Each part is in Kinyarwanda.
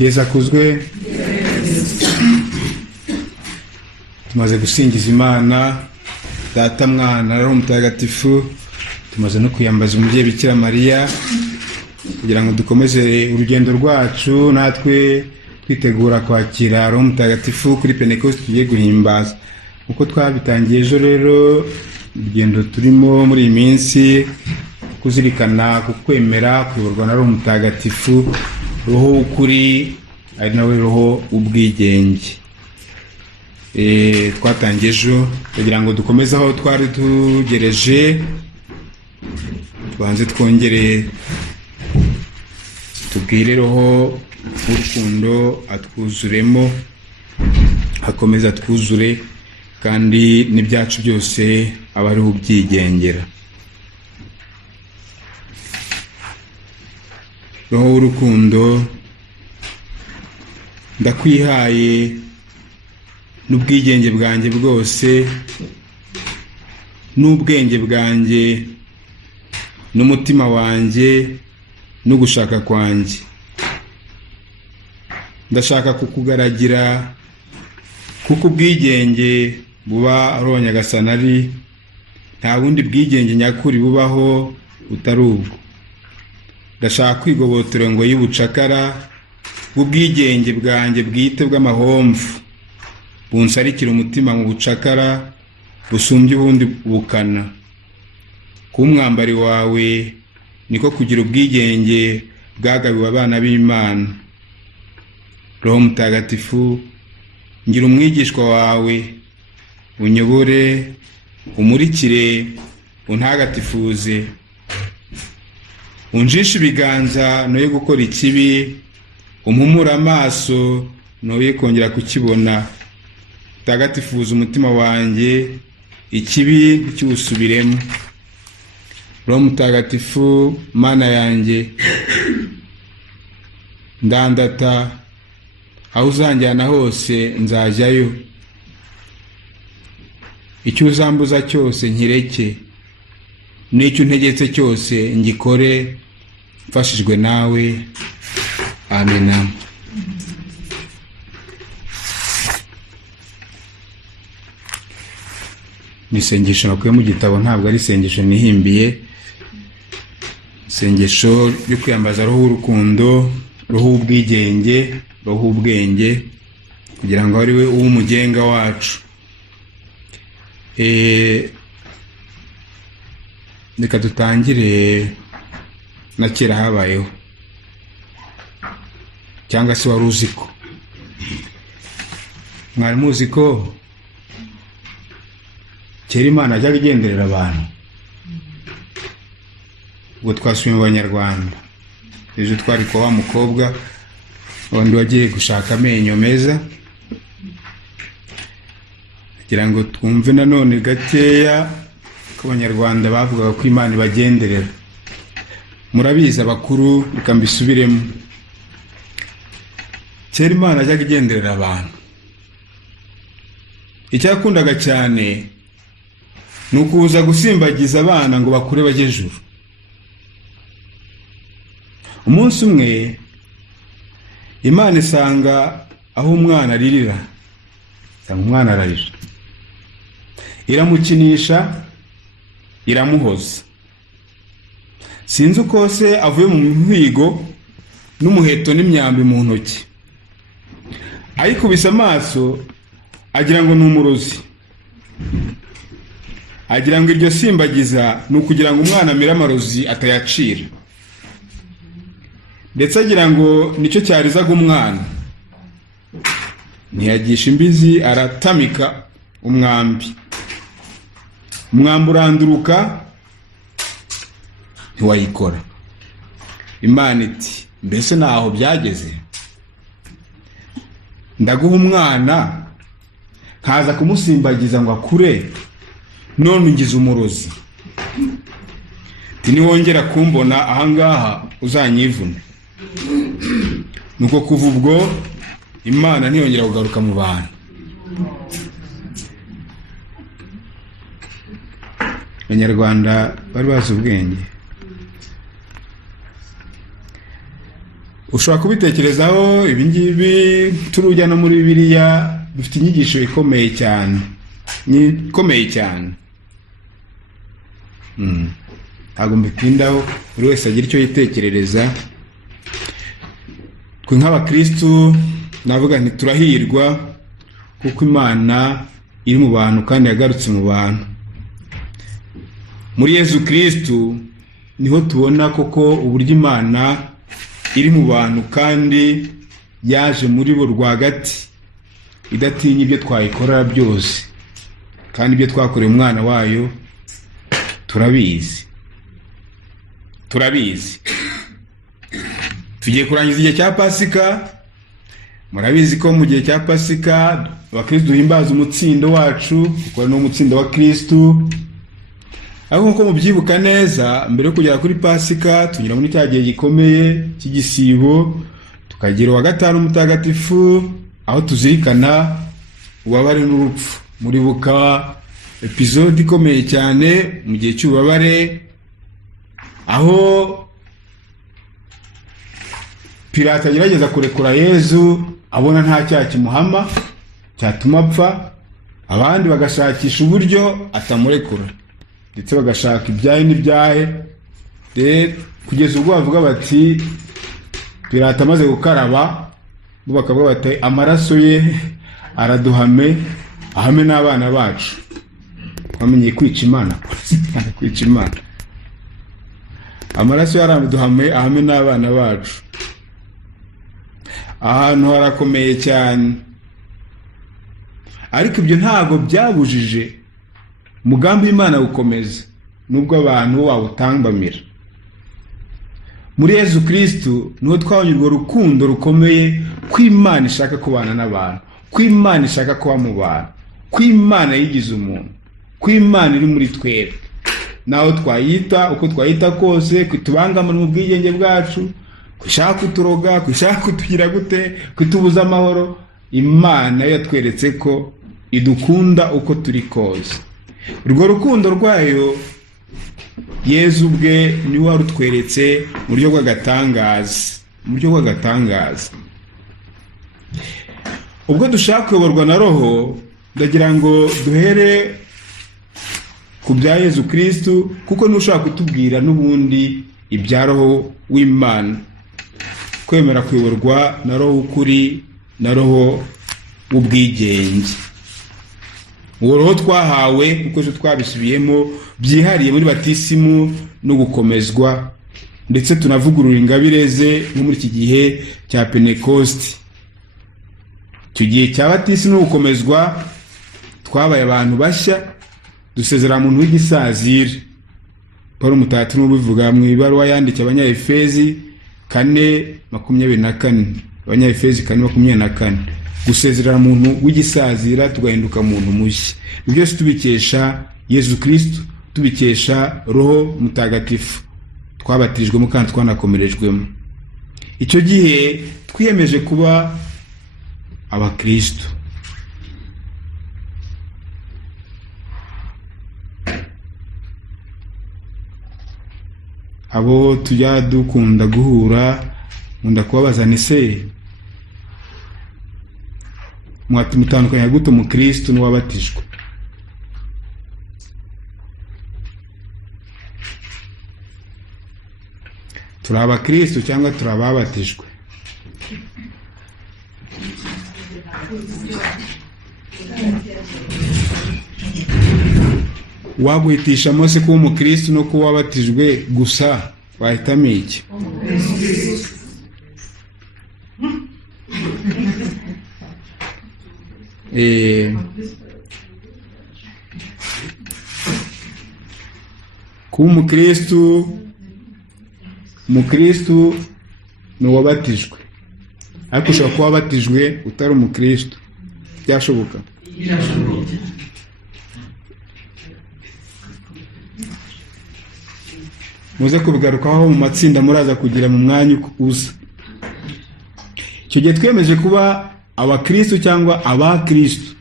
Yesu akuzwe. Tumaze gusingiza Imana Data, Mwana na Roho Mutagatifu, tumaze no kuyambaza umubyeyi Bikira Mariya kugira ngo dukomeze urugendo rwacu natwe twitegura kwakira Roho Mutagatifu kuri Pentecoste tugiye guhimbaza. Uko twabitangiye ejo rero urugendo turimo muri iyi minsi kuzirikana ku kwemera kuyoborwa na Roho Mutagatifu, roho w'ukuri ari nawe roho ubwigenge. Twatangiye ejo kugira ngo dukomeze aho twari tugereje, tubanze twongere tubwire roho urukundo atwuzuremo, akomeza atwuzure kandi n'ibyacu byose aba ari ubyigengera. Roho w'urukundo, ndakwihaye n'ubwigenge bwanjye bwose n'ubwenge bwanjye n'umutima wanjye n'ugushaka kwanjye. Ndashaka kukugaragira kuko ubwigenge buba ari Nyagasani ari, nta bundi bwigenge nyakuri bubaho utari ubwo. Ndashaka kwigobotera ngo y'ubucakara bw'ubwigenge bwanjye bwite bw'amahomvu bunsarikira umutima mu bucakara busumbye ubundi bukana. Ku mwambari wawe niko kugira ubwigenge bwagabiwe abana b'Imana. Roho Mutagatifu, ngira umwigishwa wawe, unyobore, umurikire, untagatifuze, unjishe ibiganza noye gukora ikibi, umpumura amaso noye kongera kukibona. Tagatifuza umutima wanjye, ikibi ntikiwusubiremo. Roho Mutagatifu, Mana yanjye, ndandata, aho uzanjyana hose nzajyayo. Icyo uzambuza cyose nkireke, n'icyo untegetse cyose ngikore, mfashijwe nawe. Amen. Isengesho nakuye mu gitabo, ntabwo ari isengesho nihimbiye. Isengesho ryo kwiyambaza roho w'urukundo, roho w'ubwigenge, roho w'ubwenge, kugira ngo ari we uw'umugenga wacu. Reka dutangire na kera habayeho, cyangwa se wari uzi ko, mwari muzi ko kera Imana ajyaga igenderera abantu. Ubwo twasubiye mu Banyarwanda, ejo twari kwa wa mukobwa wandi wagiye gushaka amenyo meza, kugira ngo twumve nanone gakeya ko Abanyarwanda bavugaga ko Imana ibagenderera. Murabizi abakuru, reka mbisubiremo. Kera Imana ajyaga igenderera abantu. Icyakundaga cyane ni ukuza gusimbagiza abana ngo bakure bajye ejuru. Umunsi umwe Imana isanga aho umwana aririra, isanga umwana ararira, iramukinisha, iramuhoza. Sinzi uko se avuye mu mihigo n'umuheto n'imyambi mu ntoki, ayikubise amaso agira ngo ni umurozi, agira ngo iryo simbagiza ni ukugira ngo umwana amire amarozi atayacira, ndetse agira ngo nicyo cyarizaga umwana. Ntiyagisha imbizi, aratamika umwambi, umwambi uranduruka, ntiwayikora. Imana iti, mbese naho byageze? Ndaguha umwana nkaza kumusimbagiza ngo akure, none ungize umurozi. Niwongera kumbona ahangaha uzanyivune. Nuko kuva ubwo Imana ntiyongera kugaruka mu bantu. Abanyarwanda bari bazi ubwenge. ushobora kubitekerezaho. Ibi ngibi turujya no muri Bibiliya dufite inyigisho ikomeye cyane, ntabwo mbitindaho, buri wese agira icyo yitekerereza. Twe nk'abakristu navuga nti turahirwa, kuko Imana iri mu bantu kandi yagarutse mu bantu. Muri Yezu Kristu niho tubona koko uburyo Imana iri mu bantu kandi yaje muri bo rwagati, idatinya ibyo twayikorera byose, kandi ibyo twakoreye umwana wayo turabizi. Tugiye kurangiza igihe cya Pasika. Murabizi ko mu gihe cya Pasika abakristo duhimbaza umutsindo wacu, kuko ni umutsindo wa Kristo. Ariko nkuko mubyibuka neza, mbere yo kugera kuri Pasika tunyura muri cya gihe gikomeye cy'igisibo, tukagira wa gatanu mutagatifu, aho tuzirikana ububabare n'urupfu. Muribuka episode ikomeye cyane mu gihe cy'ububabare, aho Pilato agerageza kurekura Yezu, abona nta cyaha kimuhama cyatuma apfa, abandi bagashakisha uburyo atamurekura, ndetse bagashaka ibyahe n'ibyahe, kugeza ubwo bavuga bati Pilato amaze gukaraba, bo bakavuga bati amaraso ye araduhame, ahame n'abana bacu. Twamenye kwica Imana, kwica Imana. Amaraso yaraduhame, ahame n'abana bacu. Ahantu harakomeye cyane, ariko ibyo ntabwo byabujije umugambi w'Imana gukomeza, nubwo abantu bawutambamira. Muri Yezu Kristu niho twabonye urwo rukundo rukomeye, ko Imana ishaka kubana n'abantu, ko Imana ishaka kuba mu bantu, ko Imana yigize umuntu, ko Imana iri muri twebwe. Naho twayita uko twayita kose, kutubangamira mu bwigenge bwacu, kushaka kuturoga, kushaka kutugira gute, kutubuza amahoro, Imana yatweretse ko idukunda uko turi kose. Urwo rukundo rwayo Yezu ubwe niwe warutweretse mu buryo bw'agatangaza. Ubwo dushaka kuyoborwa na Roho, ndagira ngo duhere ku bya Yezu Kristu, kuko nushaka kutubwira n'ubundi ibya Roho w'Imana. Kwemera kuyoborwa na Roho w'ukuri na Roho w'ubwigenge. Uwo Roho twahawe, kuko twabisubiyemo, byihariye muri batisimu no gukomezwa, ndetse tunavugurura ingabire ze nko muri iki gihe cya Pentecost. Icyo gihe cya batisimu no gukomezwa twabaye abantu bashya, dusezera muntu w'igisazira. Paul Mutagatifu bivuga mu ibaruwa yandikiye Abanyaefezi 4:24, Abanyaefezi 4:24, gusezerera muntu w'igisazira tugahinduka muntu mushya. Ibyo byose tubikesha Yezu Kristo, tubikesha Roho Mutagatifu twabatirijwemo kandi twanakomerejwemo. Icyo gihe twiyemeje kuba abakristo. Abo tujya dukunda guhura, nkunda kubabaza ni se mutandukanya gute umukristo n'uwabatijwe? Turi abakristo cyangwa turi ababatijwe? Waguhitisha Mose kuba umukristo no kuba wabatijwe gusa, wahitamo iki? Kuba umukristo ni uwabatijwe, ariko ushobora kuba wabatijwe utari umukristo. Byashoboka? Muze kubigarukaho mu matsinda muraza kugira mu mwanya uza. Icyo gihe twemeje kuba abakristo cyangwa abakristo.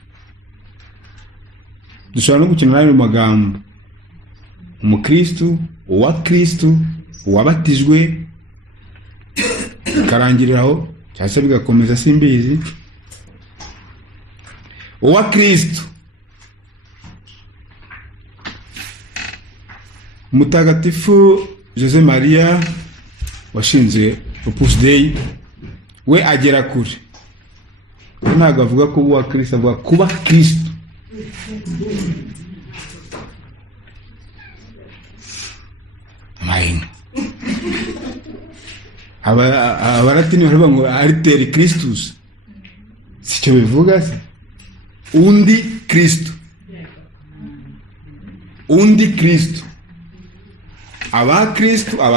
Dushobora no gukina n'ayo magambo: umukristo, uwa Kristo, uwabatijwe. bikarangiriraho cyangwa se bigakomeza simbizi. Uwa Kristo Mutagatifu Jose Maria washinze Opus Dei we agera kure. Ntabwo avuga ko uwa Kristo, avuga kuba Kristo. Amen. Abaratini baravuga ngo Alter Christus. Sicyo bivuga se? Undi Kristo. Undi Kristo. Aba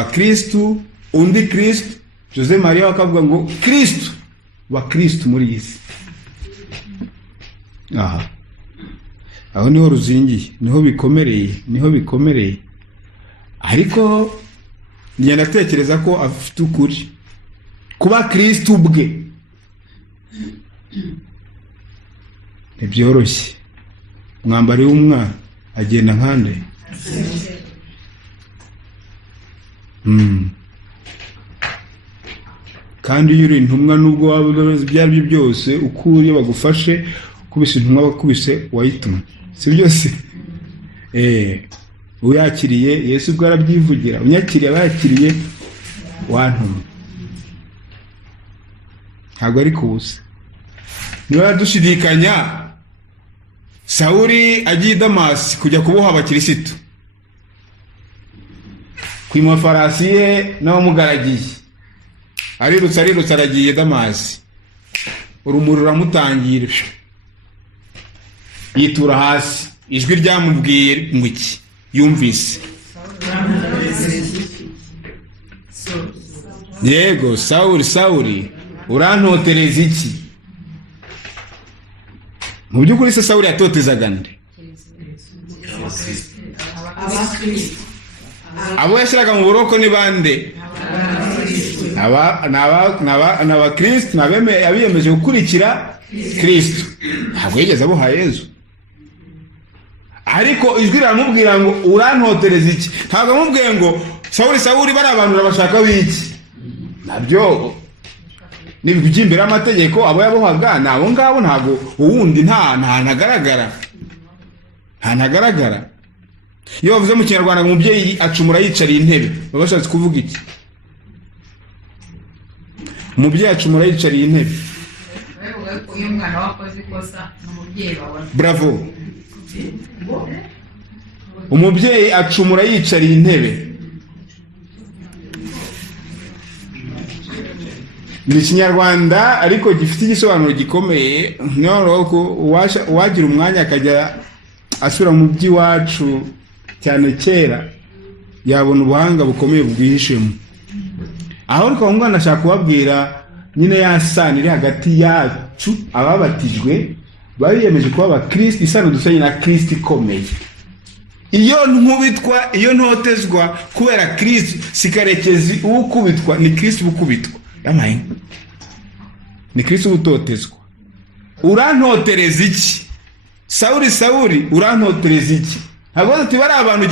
Kristo, undi Kristo. Jose Maria akavuga ngo Kristo wa Kristo muri isi. Aha. Aho niho ruzingiye, niho bikomereye. Ariko njye ndatekereza ko afite ukuri. Kuba Kristo ubwe ntibyoroshye. Mwambari w'umwana agenda nkande. Kandi iyo uri intumwa nubwo waba ibyo ari byo byose, ukuriye bagufashe kubise intumwa bakubise wayituma. Si byose? Uyakiriye Yesu ubwo arabyivugira, unyakiriye abayakiriye wantumye. Ntabwo ari kubusa. Niba dushidikanya Sawuli agiye Damasi kujya kuboha abakirisitu, kwima farasi ye n'abamugaragiye, arirutse aragiye Damasi, urumuri ruramutangira, yitura hasi, ijwi ryamubwiye ngo iki? Yumvise, yego Sawuli urantotereza iki? Mu by'ukuri se Sawuli yatotezaga nde? Abo yashyiraga mu buroko ni bande? N'aba Kristo, abiyemeje gukurikira Kristo. Ntabwo yigeze aboha Yesu. Ariko ijwi riramubwira ngo urantotereza iki? Ntabwo amubwiye ngo Sawuli bari abantu urabashaka biki? Nabyo nibijya amategeko abo yabohaga nabo ngabo, ntabwo uwundi nta nagaragara. Iyo bavuze mu Kinyarwanda ngo umubyeyi acumura yicariye intebe, baba bashatse kuvuga iki? Umubyeyi acumura yicariye intebe. Uyu mwana wakoze ikosa n'umubyeyi wawe. Bravo. Umubyeyi acumura yicariye intebe. Ni Kinyarwanda ariko gifite igisobanuro gikomeye. Niyo ko wagira umwanya akajya asura mu by'iwacu cyane kera, yabona ubuhanga bukomeye bwihishemo. Aho riko umwana ashaka kubabwira nyine yasana iri hagati yacu ababatijwe bariyemeje kuba abakristo, isano dusanye na Kristo ikomeye. Iyo nkubitwa, iyo ntotezwa kubera Kristo, sikarekezi ukubitwa ni Kristo ukubitwa. Yamaye. Ni Kristo utotezwa. Urantotereza iki? Sawuli urantotereza iki? Ntabwo ati bari abantu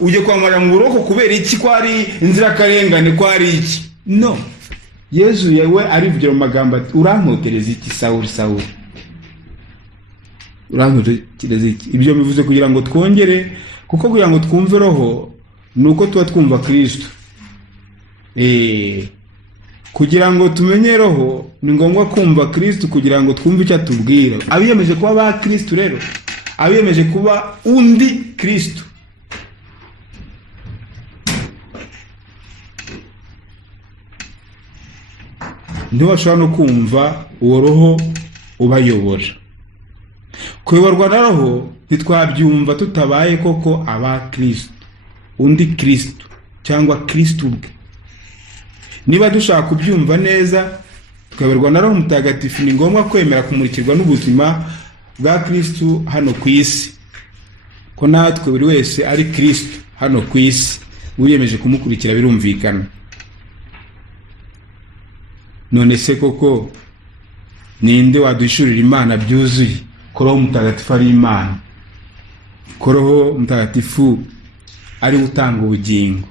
ugiye kwamara mu buroko kubera iki? Ko ari inzira karengane, ko ari iki? No. Yesu yewe arivugira mu magambo ati urantotereza iki Sawuli? Urantotereza iki? Ibyo bivuze kugira ngo twongere, kuko kugira ngo twumve roho nuko tuba twumva Kristo. Kugira ngo tumenye roho ni ngombwa kumva Kristo kugira ngo twumve icyo atubwira. Abiyemeje kuba ba Kristo rero, abiyemeje kuba undi Kristo, niho bashobora no kumva uwo roho ubayobora. Kuyoborwa na roho ntitwabyumva tutabaye koko aba Kristo, undi Kristo cyangwa Kristo ubwe. Niba dushaka kubyumva neza tukayoborwa na Roho Mutagatifu, ni ngombwa kwemera kumurikirwa n'ubuzima bwa Kristo hano ku isi, ko natwe buri wese ari Kristo hano ku isi, wiyemeje kumukurikira birumvikana. None se koko ninde wadushurira Imana byuzuye? Ko Roho Mutagatifu ari Imana, ko Roho Mutagatifu ari utanga ubugingo,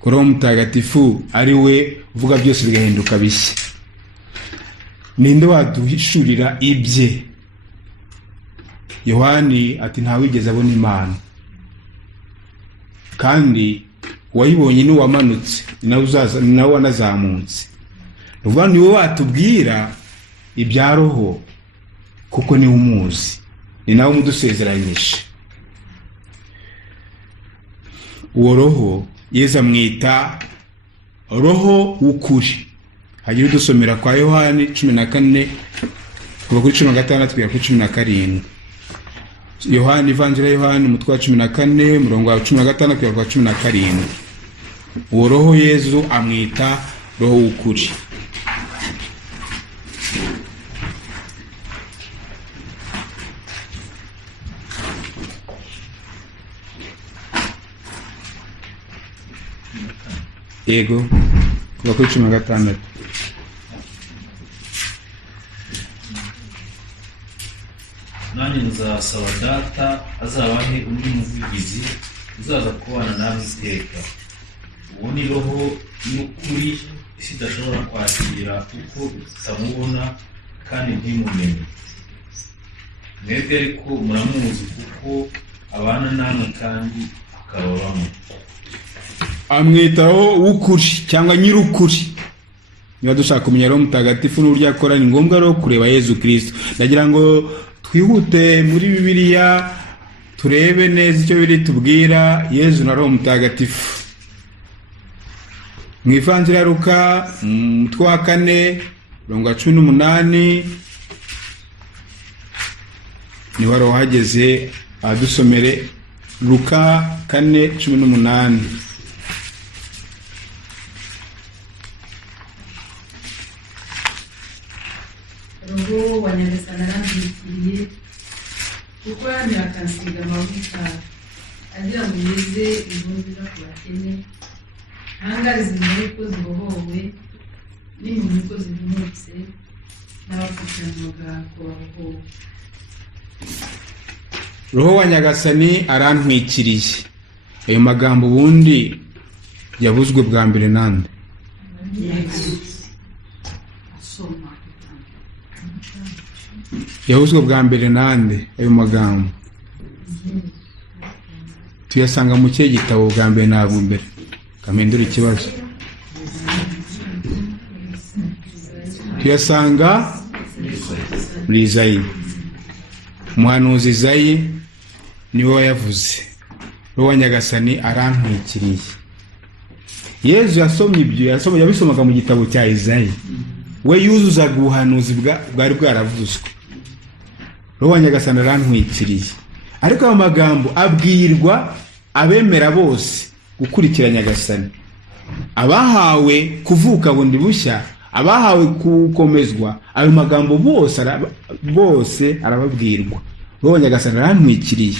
ko Roho Mutagatifu ari we uvuga byose bigahinduka bishya. Ninde waduhishurira ibye? Yohani ati ntawigeze abona Imana, kandi wayibonye ni wamanutse, nawe wanazamutse. Ruvuga ni wowe watubwira ibya Roho kuko ni umuzi, ni nawe umudusezeranyije. Uwo Roho Yesu amwita Roho w'ukuri. Hagira udusomera kwa Yohani 14 kuva kuri 16 kugera kuri 17. Yohani, Evangelio ya Yohani umutwe wa 14 murongo wa 15 kugera kwa 17. Uwo Roho Yesu amwita Roho w'ukuri. Yego, kuva kuri 16. Nanjye nzasaba Data azabahe undi muvugizi uzaza kubana nawe iteka. Uwo ni Roho y'ukuri isi idashobora kwakira kuko itamubona kandi ntimumenye. Mwebwe ariko muramuzi kuko abana namwe kandi akababamo. Amwitaho w'ukuri cyangwa nyir'ukuri. Niba dushaka kumenya Roho Mutagatifu n'uburyo akora, ni ngombwa rero kureba Yesu Kristo. Ndagira ngo twihute muri Bibiliya turebe neza icyo biri tubwira Yesu na Roho Mutagatifu. Mu Evangelio ya Luka umutwe wa 4 murongo wa 18 ni wari wahageze adusomere Luka 4:18. Roho wa Nyagasani arandikiriye kuko yamye akansiga amavuta agira ngo yeze inkuru nziza ku bakene, ntangariza impumyi ko zibohowe n'impumyi ko zihumutse, n'abapfukiranwaga kubabohowe. Roho wa Nyagasani arantwikiriye. Ayo magambo ubundi yavuzwe bwa mbere nande? Yavuzwe bwa mbere nande ayo magambo? Tuyasanga mu kihe gitabo bwa mbere ntabwo mbere? Kamendura ikibazo. Tuyasanga muri Izayi. Umuhanuzi Izayi niwe wayavuze. Roho wa Nyagasani arantwikiriye. Yesu yasomye ibyo, yabisomaga mu gitabo cya Izayi. We yuzuzaga ubuhanuzi bwari bwaravuzwe. Roho wa Nyagasani arantwikiriye. Ariko ayo magambo abwirwa abemera bose gukurikira Nyagasani, abahawe kuvuka bundi bushya, abahawe gukomezwa. Ayo magambo bose arababwirwa. Roho wa Nyagasani arantwikiriye.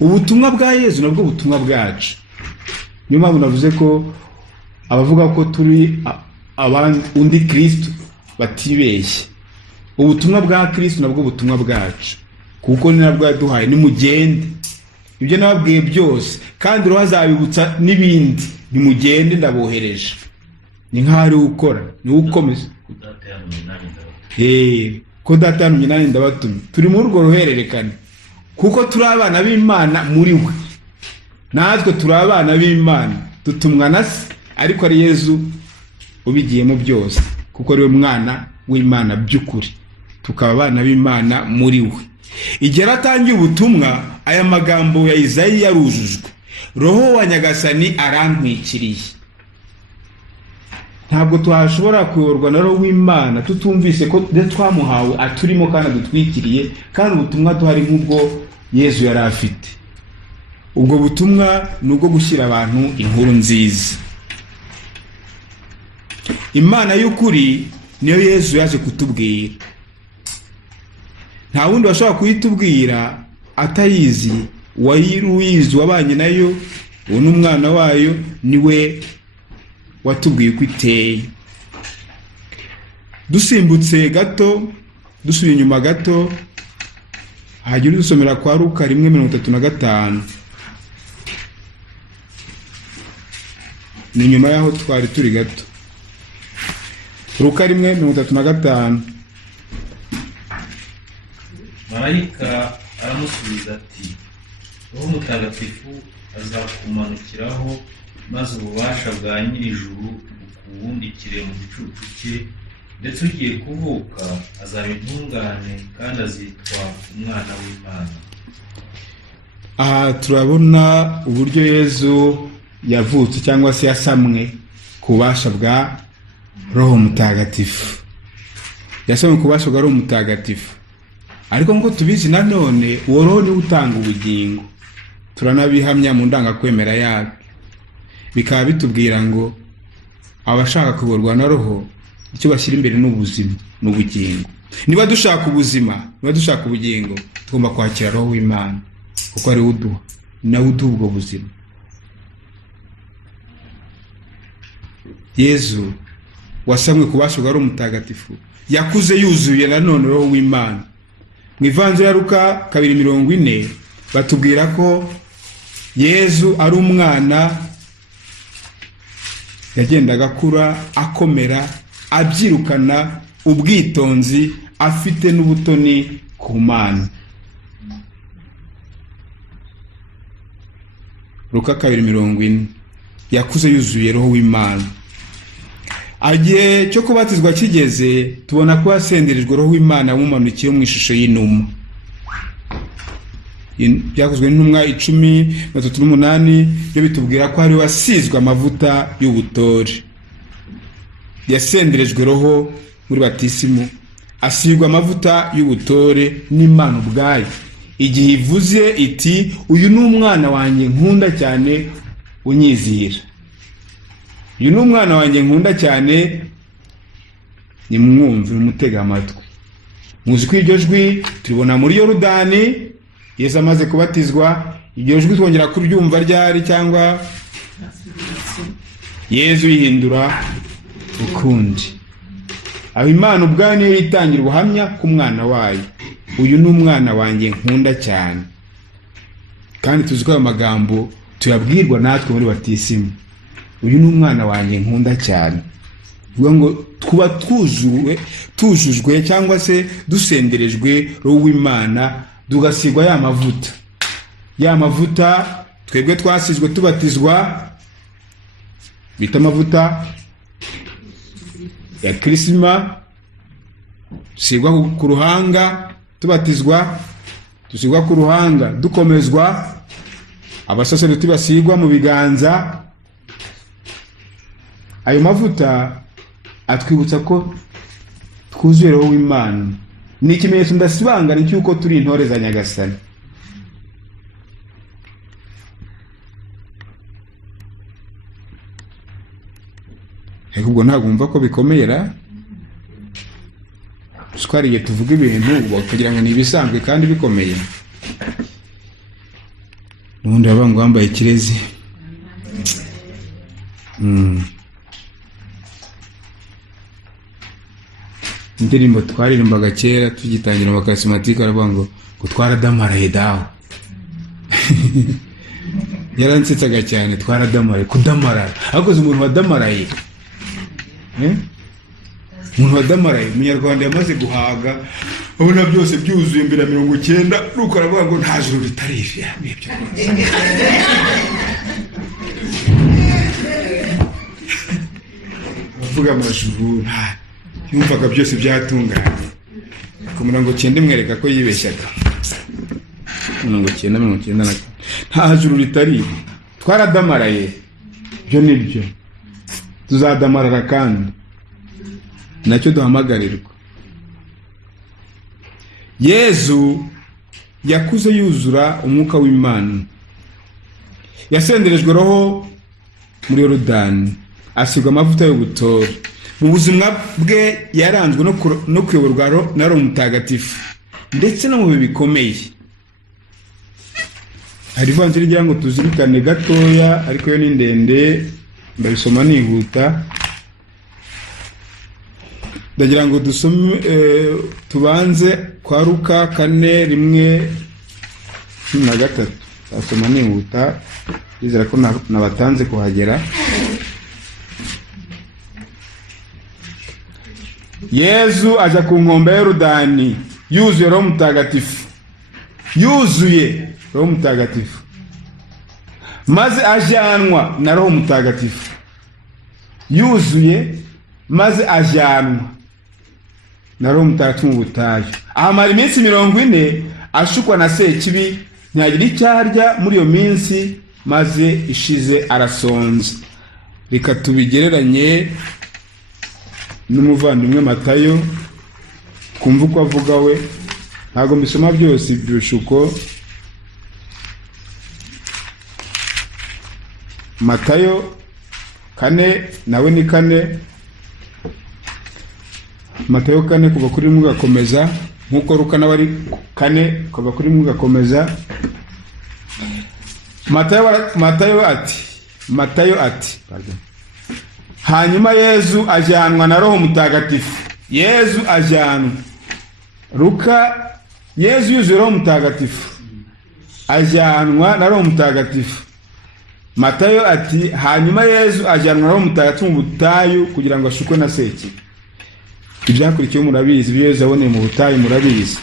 Ubutumwa bwa Yesu nabwo butumwa bwacu. Niyo mpamvu navuze ko abavuga ko turi undi Kristo batibeshye. Ubutumwa bwa Kristo nabwo butumwa bwacu, kuko ni nabwo yaduhaye. Nimugende ibyo nababwiye byose, kandi Roho azabibutsa n'ibindi. Nimugende ndabohereje. Ni nk'ari ukora, ni ukomeza. Ko Data yantumye nanjye ndabatumye. Turi muri urwo ruhererekane, kuko turi abana b'Imana muri we. Natwe turi abana b'Imana, dutumwa na Se, ariko ari Yesu ubigiyemo byose, kuko ari we mwana w'Imana by'ukuri. Tukaba abana b'Imana muri we. Igihe atangiye ubutumwa, aya magambo ya Izayi yarujujwe. Roho wa Nyagasani arantwikiriye. Ntabwo twashobora kuyorwa na Roho w'Imana tutumvise ko twamuhawe aturimo kandi adutwikiriye, kandi ubutumwa duhari nk'ubwo Yesu yari afite. Ubwo butumwa ni ubwo gushyira abantu inkuru nziza. Imana y'ukuri niyo Yesu yaje kutubwira. Nta wundi washobora kuyitubwira atayizi. Uyizi wabanye nayo, uwo n'umwana wayo, niwe watubwiye uko iteye. Dusimbutse gato, dusubiye inyuma gato, hagira dusomera kwa Luka 1:35. ni nyuma y'aho twari turi gato. Luka 1:35. marayika aramusubiza ati roho mutagatifu azakumanukiraho maze ububasha bwa nyir'ijuru bukubundikire mu gicucu cye, ndetse ugiye kuvuka azaba intungane kandi azitwa umwana w'Imana. Aha turabona uburyo Yezu yavutse cyangwa se yasamwe ku bubasha bwa Roho Mutagatifu. Yasamwe ku bubasha bwa Roho Mutagatifu. Ariko nk'uko tubizi nanone uwo Roho niwe utanga ubugingo. Turanabihamya mu ndangakwemera yabo. Bikaba bitubwira ngo abashaka kuyoborwa na Roho icyo bashyira imbere n'ubuzima n'ubugingo. Niba dushaka ubuzima, niba dushaka ubugingo, tugomba kwakira Roho w'Imana kuko ari uduha, nawe uduha ubwo buzima. Yezu wasamwe ku bubasha bwa Roho Mutagatifu yakuze yuzuye nanone Roho w'Imana. Mu Ivanjiri ya Luka 2:40 batubwira ko Yezu ari umwana yagendaga akura, akomera, abyirukana ubwitonzi, afite n'ubutoni ku Mana. Luka 2:40 yakuze yuzuye Roho w'Imana. Agiye cyo kubatizwa kigeze, tubona ko yasenderejwe Roho w'Imana wamumanukiye mu ishusho y'inuma. Byakozwe n'intumwa 10:38 byo bitubwira ko hari wasizwe amavuta y'ubutore. Yasenderejwe Roho muri batisimu, asigwa amavuta y'ubutore n'Imana ubwayo, igihe ivuze iti uyu ni umwana wanjye nkunda cyane unyizihira. Uyu ni umwana wanjye nkunda cyane, nimwumve mutega amatwi. Muzi ko iryo jwi turibona muri Yorodani Yesu amaze kubatizwa. Iryo jwi twongera kuryumva ryari cyangwa Yesu yihindura ukundi. Aho Imana ubwayo niyo yitangira ubuhamya ku mwana wayo, uyu ni umwana wanjye nkunda cyane. Kandi tuzi ko ayo magambo tuyabwirwa natwe muri batisimu. Uyu ni umwana wanjye nkunda cyane. Vuga ngo kuba tujujwe cyangwa se dusenderejwe Roho w'Imana, dugasigwa ya mavuta twebwe twasizwe tubatizwa, bita amavuta ya Krisma. Dusigwa ku ruhanga tubatizwa, dusigwa ku ruhanga dukomezwa, abasaseredoti basigwa mu biganza. Ayo mavuta atwibutsa ko twuzuye Roho w'Imana. Ni ikimenyetso ndasibangana cy'uko turi intore za Nyagasani. Ubwo ntabwo umva ko bikomeyera. Twariye tuvuga ibintu kugira ngo ni ibisanzwe kandi bikomeye. Nubundi babango bambaye kirezi. Indirimbo twaririmbaga kera tugitangira mu Charismatique aravuga ngo twaradamaraye dawe. Yaransetsaga cyane, twaradamaraye, kudamara. Akoze umuntu wadamaraye. Umuntu wadamaraye, Umunyarwanda yamaze guhaga, abona byose byuzuye imbere 90, nuko aravuga ngo nta juru ritarifi. Uvuga amajuru yumvaga byose byatunganye. Ku 90 mwereka ko yibeshyaga. 90 nta juru ritari. Twaradamaraye, byo nibyo tuzadamarara kandi nacyo duhamagarirwa. Yezu yakuze yuzura umwuka w'Imana. Yasenderejwe Roho muri Yorodani, asigwa amavuta y'ubutore. Mu buzima bwe yaranzwe no kuyoborwa na Roho Mutagatifu, ndetse no mu bihe bikomeye. Hari Ivanjiri igira ngo tuzirikane gatoya, ariko yo ni ndende, ndabisoma nihuta. Ndagira ngo dusome tubanze kwa Luka 4:13. Asoma nihuta, bizera ko nabatanze kuhagera. Yezu aja ku nkombe ya Yorodani yuzuye Roho Mutagatifu, yuzuye Roho Mutagatifu, maze ajyanwa na Roho Mutagatifu, yuzuye maze ajyanwa na Roho Mutagatifu mu butayu. Ahamara iminsi 40 ashukwa na Sekibi, ntiyagira icyo arya muri iyo minsi, maze ishize arasonza. Reka tubigereranye n'umuvandimwe Matayo, kumva uko avuga we. Ntabwo mbisoma byose ibishuko. Matayo 4 nawe ni 4. Matayo 4 kuva kuri 1 gakomeza, nkuko Luka nawe ari 4 kuva kuri 1 gakomeza. Matayo ati pardon. Hanyuma Yezu ajyanwa na Roho Mutagatifu. Yezu ajyanwa. Luka, Yezu yuzuye Roho Mutagatifu, ajyanwa na Roho Mutagatifu. Matayo ati hanyuma Yezu ajyanwa na Roho Mutagatifu mu butayu kugira ngo ashukwe na Sekibi. Ibyakurikiye murabizi, ibyo Yezu aboneye mu butayu murabizi.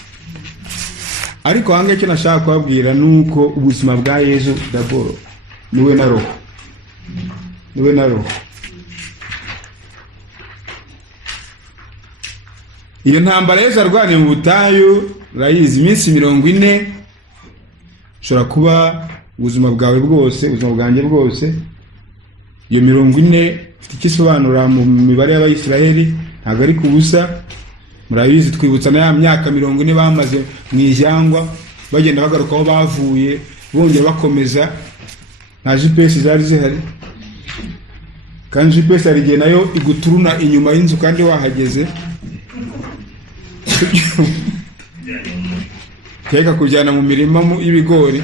Ariko hange icyo nashaka kubabwira nuko ubuzima bwa Yezu d'abord niwe na Roho, niwe na Roho. Iyo ntambara Yezu arwaniye mu butayu urayizi, iminsi 40. Ushobora kuba ubuzima bwawe bwose, ubuzima bwanjye bwose. Iyo 40 ifite ikisobanura mu mibare y'Abayisiraheli, ntabwo ari kubusa. Murabizi twibutsa na ya myaka 40 bamaze mu ijyangwa, bagenda bagaruka aho bavuye, bongera bakomeza. Nta GPS zari zihari, kandi GPS ari gihe nayo iguturuna inyuma y'inzu kandi wahageze. Keka kujyana mu mirima y'ibigori,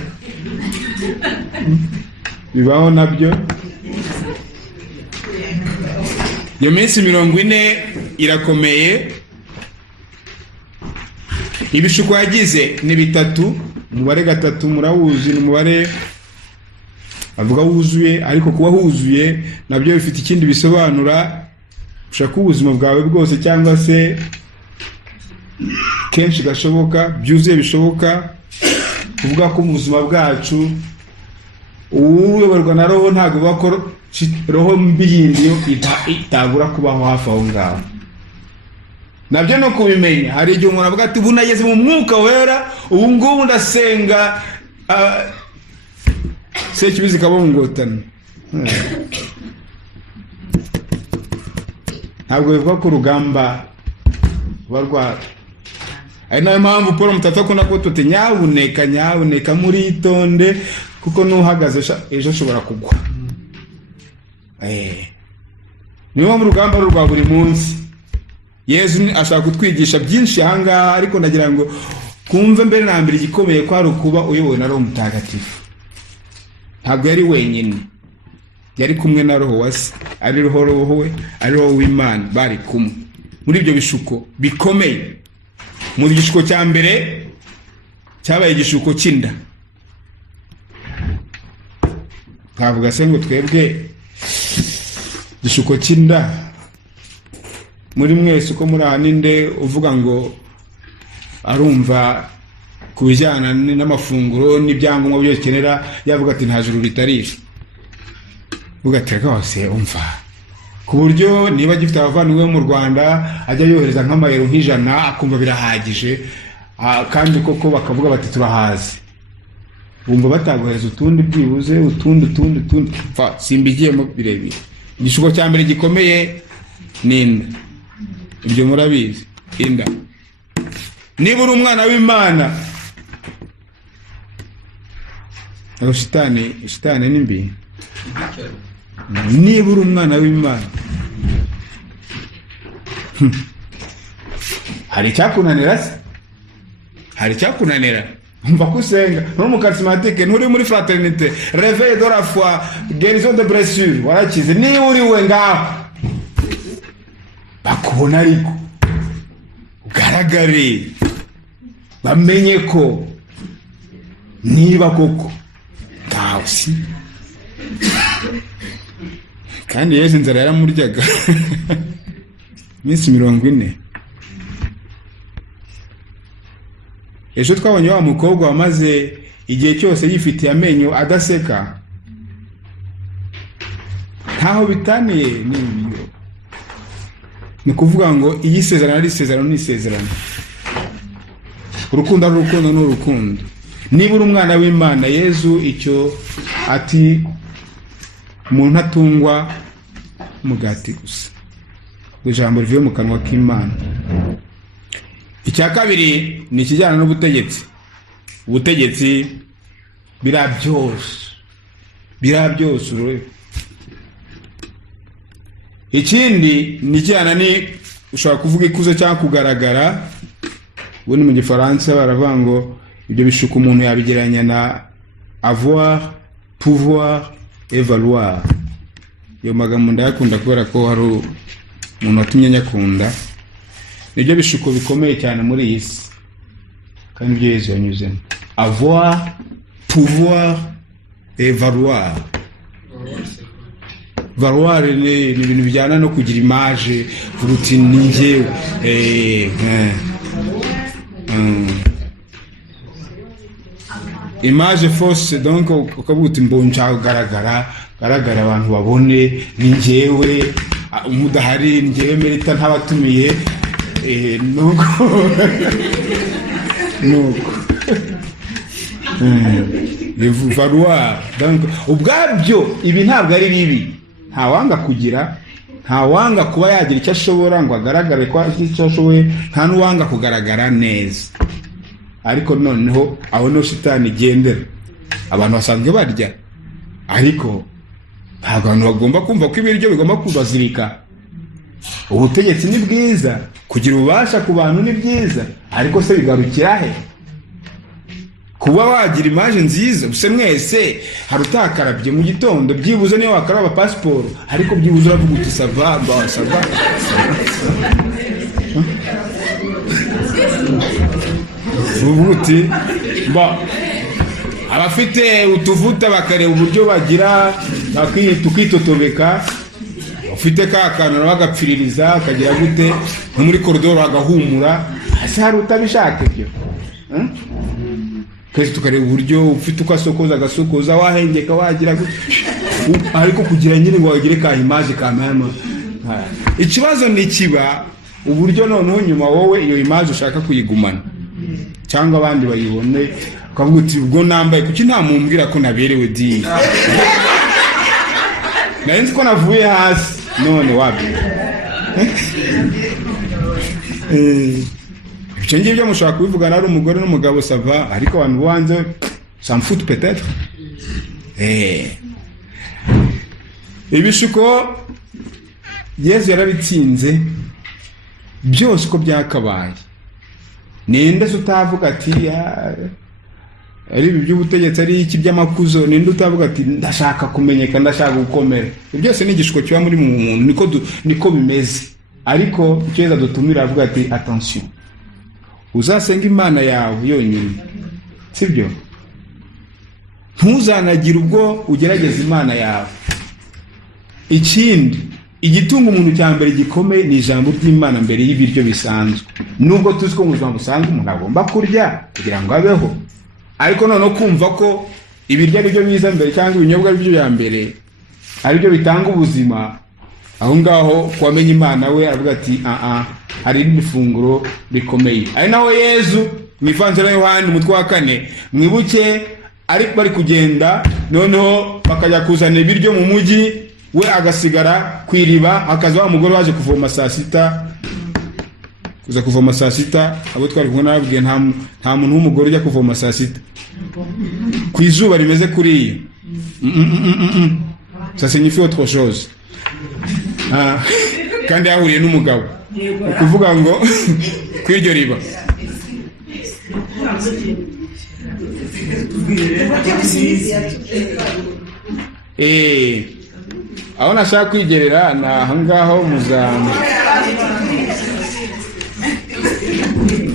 bibaho nabyo. Iyo minsi 40 irakomeye. Ibishuko yagize ni 3, umubare 3 murawuzi, ni umubare avuga wuzuye, ariko kuba huzuye nabyo bifite ikindi bisobanura. Ushaka ubuzima bwawe bwose cyangwa se kenshi gashoboka, byuzuye bishoboka. Kuvuga ko mu buzima bwacu uyoborwa na Roho, ntabwo bakora Roho mbi yindi yo itabura kubaho hafi aho ngaho. Nabyo no kubimenya. Hari igihe umuntu avuga ati bunageze mu mwuka wera, ubu ngubu ndasenga Sekibi zikabongotana. Ntabwo bivuga ko urugamba barwa. Ari nayo mpamvu Paul Mutata ko nako tuti nyabuneka muri itonde, kuko nuhagaze ejo ashobora kugwa. Niyo mu rugamba rwa buri munsi. Yezu ashaka kutwigisha byinshi ahangaha, ariko ndagira ngo kumve mbere na mbere igikomeye ko ari ukuba uyobowe na Roho Mutagatifu. Ntabwo yari wenyine, yari kumwe na Roho wase, ari Roho we, ari Roho w'Imana, bari kumwe muri ibyo bishuko bikomeye. Mu gishuko cya mbere cyabaye igishuko cy'inda. Kavuga se ngo twebwe igishuko cy'inda muri mwese uko muri ahaninde uvuga ngo arumva kubijyana n'amafunguro n'ibyangombwa byose kenera, yavuga ati nta juru ritarisha. Vuga ati rwose umva, ku buryo niba gifite abavandimwe mu Rwanda ajya yohereza nk'amayero 100 akumva birahagije, kandi koko bakavuga bati turahaze. Bumva batagohereza utundi bwibuze utundi simbigiyemo birebire. Igishuko cya mbere gikomeye n'inda. Ibyo murabizi, inda. Niba uri umwana w'Imana, shitani ni mbi. Niba uri umwana w'Imana, hari icyakunanira se? Hari icyakunanira? Umva kusenga, nturi mu charismatique, nturi muri fraternité, réveil de la foi, guérison de blessure, warakize. Niba uri we ngaho bakubona ariko ugaragare, bamenye ko niba koko ntawe si. Kandi Yesu inzara yaramuryaga iminsi 40. ejo twabonye wa mukobwa wamaze igihe cyose yifitiye amenyo adaseka, ntaho bitaniye n'ibyo. Ni ukuvuga ngo iyi sezerano ari isezerano n'isezerano, urukundo ari urukundo n'urukundo. Niba uri umwana w'Imana, Yezu icyo ati umuntu atungwa umugati gusa, ijambo rivuye mu kanwa k'Imana. Icya kabiri ni ikijyana n'ubutegetsi. Ubutegetsi birabyose urebe. Ikindi ni ikijyana ni ushobora kuvuga ikuzo cyangwa kugaragara. Ubundi mu gifaransa baravuga ngo ibyo bishuka umuntu yabigeranya na avoir, pouvoir et valoir. Iyo magambo ndayakunda kubera ko hari umuntu watumye nyakunda. Nibyo bishuko bikomeye cyane muri iyi si, kandi ibyo Yezu yanyuzemo. Avoir, pouvoir et valoir. Valoir ni ibintu bijyana no kugira image, uruti ni njyewe. Image fausse, donc ukavuga uti mbonja garagara abantu babone ni njyewe, umudahari njyewe merita ntabatumiye. Nuko valoir, donc ubwabyo ibi ntabwo ari bibi. Ntawanga kugira, ntawanga kuba yagira icyo ashobora ngo agaragare ko icyo ashoboye, nta n'uwanga kugaragara neza. Ariko noneho aho no shitani igendera. Abantu basanzwe barya, ariko ntabwo abantu bagomba kumva ko ibiryo bigomba kubazirika. Ubutegetsi ni bwiza, kugira ububasha ku bantu ni byiza, ariko se bigarukira he? Kuba wagira image nziza, use mwese hari utakarabye mu gitondo, byibuze niyo wakaraba passport, ariko byibuze uravuga uti sava. Ubuti abafite utuvuta bakareba uburyo bagira tukitotobeka, ufite ka kantu bagapfiririza akagira gute nko muri koridoro agahumura, hasi hari utabishaka ibyo. Kese tukareba uburyo ufite ukasokoza agasokoza, wahengeka wagira gute, ariko kugira nyine ngo wagire ka image ka mama. Ikibazo ni kiba uburyo noneho nyuma wowe iyo image ushaka kuyigumana cyangwa abandi bayibone, ukavuga uti ubwo nambaye kuki nta mumbwira ko naberewe di. Narinzi ko navuye hasi none wapi. Ibyo ngibyo mushaka kubivugana ari umugore n'umugabo sava, ariko abantu banze s'en fout peut-être. Ibishuko Yezu yarabitsinze byose ko byakabaye. Ninde utavuga ati ari ibi by'ubutegetsi ari iki by'amakuzo, ninde utavuga ati ndashaka kumenyeka, ndashaka gukomera. Byose ni igishuko kiba muri mu muntu, niko bimeze. Ariko icyeza dutumira avuga ati attention, uzasenga Imana yawe yonyine, sibyo? Ntuzanagira ubwo ugerageza Imana yawe. Ikindi igitunga umuntu cya mbere gikomeye ni ijambo ry'Imana mbere y'ibiryo bisanzwe. Nubwo tuzi ko mu buzima busanzwe umuntu agomba kurya kugira ngo abeho, ariko noneho kumva ko ibiryo ari byo biza mbere cyangwa ibinyobwa ari byo bya mbere ari byo bitanga ubuzima, aho ngaho kwamenya Imana we avuga ati hari ifunguro rikomeye. Ari naho Yezu mu Ivanjiri ya Yohana umutwe wa 4 mwibuke ari bari kugenda, noneho bakajya kuzana ibiryo mu mujyi, we agasigara kwiriba, akaza wa mugore waje kuvoma saa sita, kuza kuvoma saa sita. Abo twari kumwe nababwiye nta muntu w'umugore ujya kuvoma saa sita ku izuba rimeze kuriya. Ça signifie autre chose. Kandi yahuriye n'umugabo, ukuvuga ngo kwiryo riba. Aho nashaka kwigerera na ahangaho muzamu,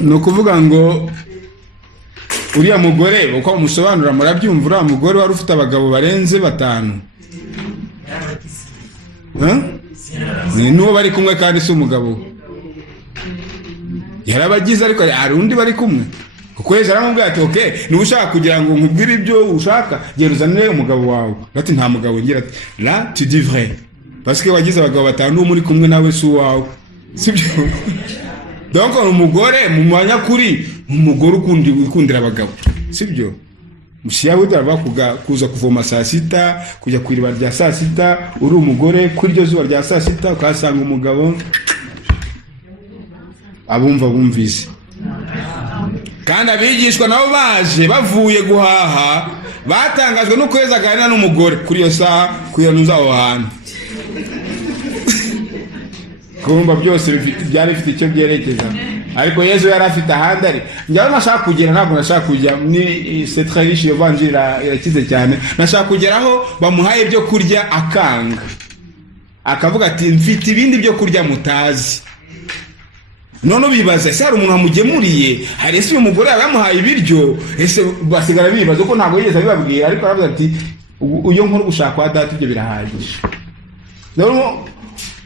ni ukuvuga ngo uriya mugore uko umusobanura murabyumva, uriya mugore wari ufite abagabo barenze 5. N'uwo bari kumwe kandi si umugabo yarabagize, ariko hari undi bari kumwe. kuko Yesu aramubwira ati okay niba ushaka kugira ngo nkubwire ibyo ushaka genda uzanire umugabo wawe. Ati nta mugabo ngira. Ati là tu dis vrai parce que wagize abagabo batanu muri kumwe nawe si uwawe, sibyo? Donc umugore mu mwanya kuri umugore ukundira abagabo, sibyo? Mushiyawe darabakuga kuza kuvoma saa sita, kujya kwiriba rya saa sita, uri umugore kuri ryo zuba rya saa sita ukasanga umugabo abumva bumvise. Kandi abigishwa nabo baje bavuye guhaha batangajwe no kweza aganira n'umugore kuri iyo saha kuyanuza aho hantu. Kumva byose byari bifite icyo byerekeza, ariko Yesu yari afite ahandi ari. Njyaho nashaka kugera, ntabwo nashaka kujya ni c'est très riche evangile irakize cyane. Nashaka kugeraho bamuhaye ibyo kurya akanga, akavuga ati mfite ibindi byo kurya mutazi. None ubibaza ese hari umuntu amugemuriye, hari ese uyu mugore yamuhaye ibiryo, ese basigara bibaza ko ntabwo yigeze abibabwira, ariko aravuga ati uyo nkuru gushaka kwa data ibyo birahagije. Rero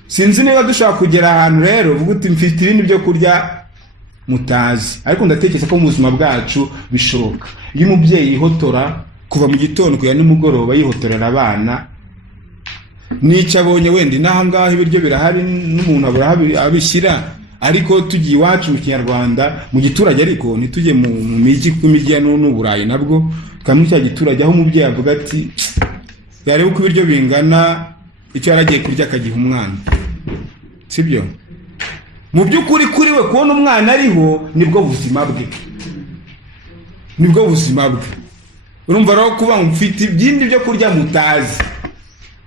sinzi niba dushaka kugera ahantu rero uvuga uti mfite ibindi byo kurya mutazi, ariko ndatekereza ko mu buzima bwacu bishoboka. Iyo umubyeyi yihotora kuva mu gitondo kugera nimugoroba yihotorera abana, nicyo abonye wenda inaha ngaha ibiryo birahari n'umuntu abura abishyira, ariko tugiye iwacu mu Kinyarwanda mu giturage, ariko ntitujye mu migi kw'imijyi n'uburayi nabwo kamwe cya giturage aho umubyeyi avuga ati yareba uko ibiryo bingana, icyo yaragiye kurya akagiha umwana, sibyo? Mu by'ukuri kuri we kubona umwana ariho nibwo buzima bwe, nibwo buzima bwe. Urumva rero kuba mfite ibyindi byo kurya mutazi,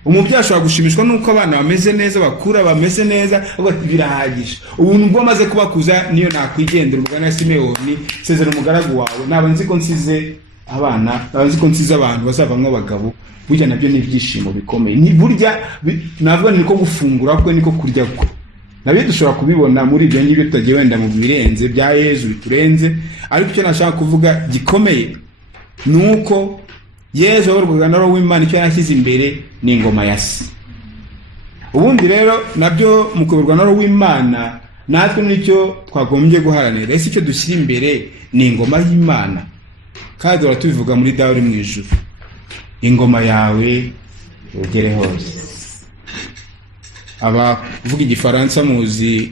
umubyeyi ashobora gushimishwa nuko abana bameze neza, bakura bameze neza, ubwo birahagije. Ubu nubwo amaze kubakuza niyo nakwigendera umugana Simeyoni, sezera umugaragu wawe, naba nzi ko nsize abana, naba nzi ko nsize abantu bazavamwe abagabo. Burya nabyo ni ibyishimo bikomeye. Ni burya navuga niko gufungura kwe niko kurya kwe. Nabyo dushobora kubibona muri ibyo ngibyo tutagiye wenda mu birenze bya Yesu biturenze, ariko icyo nashaka kuvuga gikomeye nuko Yesu abarwaga na Roho w'Imana icyo yashyize imbere ni ingoma ya se. Ubundi rero nabyo mu kuyoborwa na Roho w'Imana natwe nicyo twagombye guharanira. Ese icyo dushyira imbere ni ingoma y'Imana, kandi dora tubivuga muri dawe uri mu ijuru, ingoma yawe ugere hose. Aba uvuga igifaransa muzi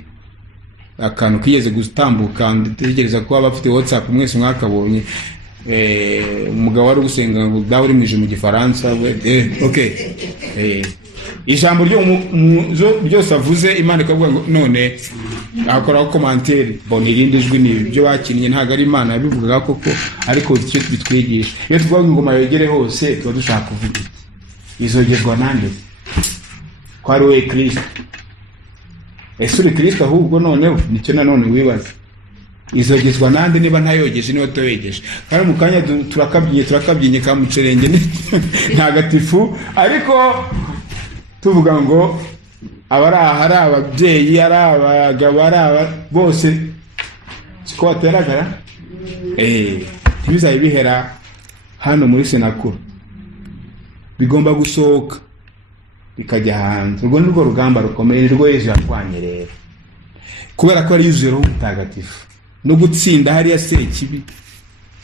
akantu kigeze gutambuka, ndatekereza ko abafite WhatsApp mwese mwakabonye, umugabo wari gusenga ngo dawe uri mu ijuru mu gifaransa, okay, ijambo ryo byose avuze Imana ikavuga ngo none akoraho commentaire bon irindi jwi ni ibyo bakinnye, ntago ari Imana yabivugaga koko, ariko icyo bitwigisha iyo tuvuga ingoma yegere hose tuba dushaka kuvuga iki? Izogezwa nande? Ko ari we Kristo. Ese uri Kristo ahubwo noneho nicyo nanone wibaza, izogezwa nande niba ntayogeje niba toyegeje? Kandi mu kanya turakabyinye ka mucerenge ntagatifu, ariko tuvuga ngo abari ahari ababyeyi ari abagabo ari bose siko bateragara, ntibizabe bihera hano muri senakuru, bigomba gusohoka bikajya hanze. Urwo ni rwo rugamba rukomeye, ni rwo Yesu yarwanye rero, kubera ko ari yuzuye Roho Mutagatifu. No gutsinda hariya Sekibi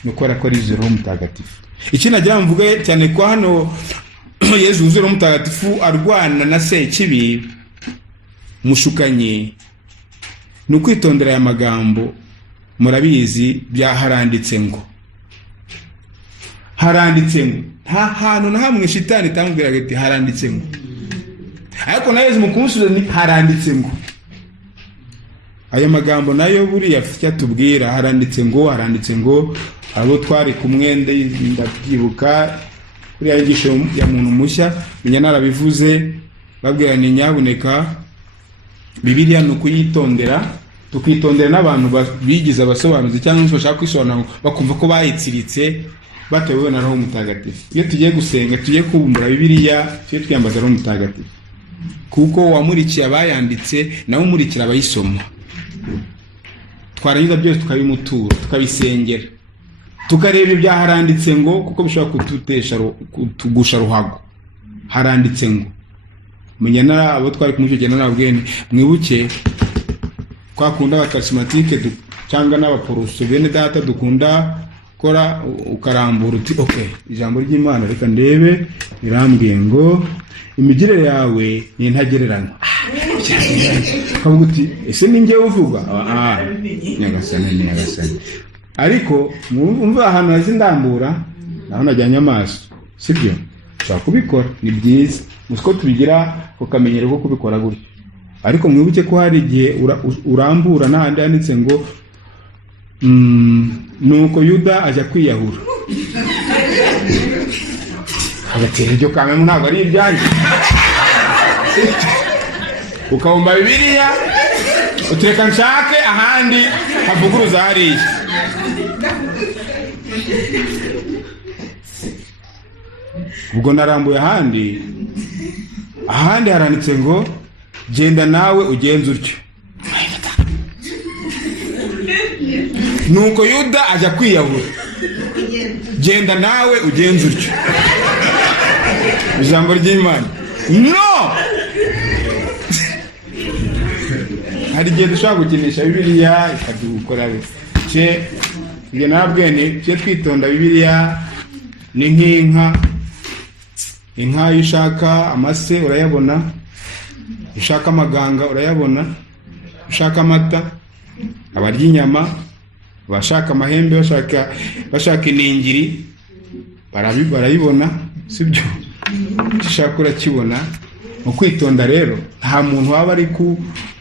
no kubera ko ari yuzuye Roho Mutagatifu. Iki nagira mvuge cyane ko hano Yesu yuzuye Roho Mutagatifu arwana na Sekibi mushukanye, ni ukwitondera aya magambo. Murabizi byaharanditse ngo, haranditse ngo, nta hantu na hamwe shitani itambwira ati haranditse ngo, ariko na Yesu mukunsubiza ni haranditse ngo. Aya magambo nayo buriya cyatubwira haranditse ngo, haranditse ngo. Abo twari kumwe ndabyibuka kuri yigisho ya muntu mushya menya narabivuze, babwira ni nyabuneka Bibiliya no kuyitondera, tukitondera n'abantu bigize abasobanuzi cyangwa bashaka kwisobanura bakumva ko bayitsiritse batewe na Roho Mutagatifu. Iyo tugiye gusenga tugiye kubumbura Bibiliya, tugiye twiyambaza Roho Mutagatifu, kuko wamurikiye abayanditse nawe umurikira abayisoma. Twarangiza byose tukabimutura, tukabisengera, tukareba ibyaharanditse ngo, kuko bishobora kutugusha ruhago. Haranditse ngo, menya abo twari kumujyana nabwene mwibuke kwa kunda abakarismatike cyangwa n'abaporoso bene data dukunda kora ukarambura uti okay, ijambo ry'Imana reka ndebe birambwiye ngo imigirire yawe ni intagereranywa. Kavuga uti ese ni njye uvuga? Nyagasani. Ariko umva ahantu hazi ndambura naho najyanye amaso, sibyo? Ushobora kubikora, ni byiza. Musiko tubigira ukamenyera ko kubikora gutyo. Ariko mwibuke ko hari igihe urambura n'ahandi yanditse ngo nuko Yuda ajya kwiyahura. Agatera iryo kamwe ntabwo ari ibyanjye. Ukabumba Bibiliya utureka nshake ahandi havuguruza hariya. Ubwo narambuye ahandi haranditse ngo genda nawe ugenze utyo. Nuko Yuda ajya kwiyahura, genda nawe ugenze utyo. Ijambo ry'Imana. No! Hari igihe dushobora gukinisha Bibiliya ikadukora ce ibyo nabwene cye twitonda. Bibiliya ni nk'inka. Inka iyo ushaka amase urayabona, ushaka amaganga urayabona, ushaka amata, abarya inyama, bashaka amahembe, bashaka iningiri barayibona, sibyo? Ushaka urakibona. Mu kwitonda rero nta muntu waba ari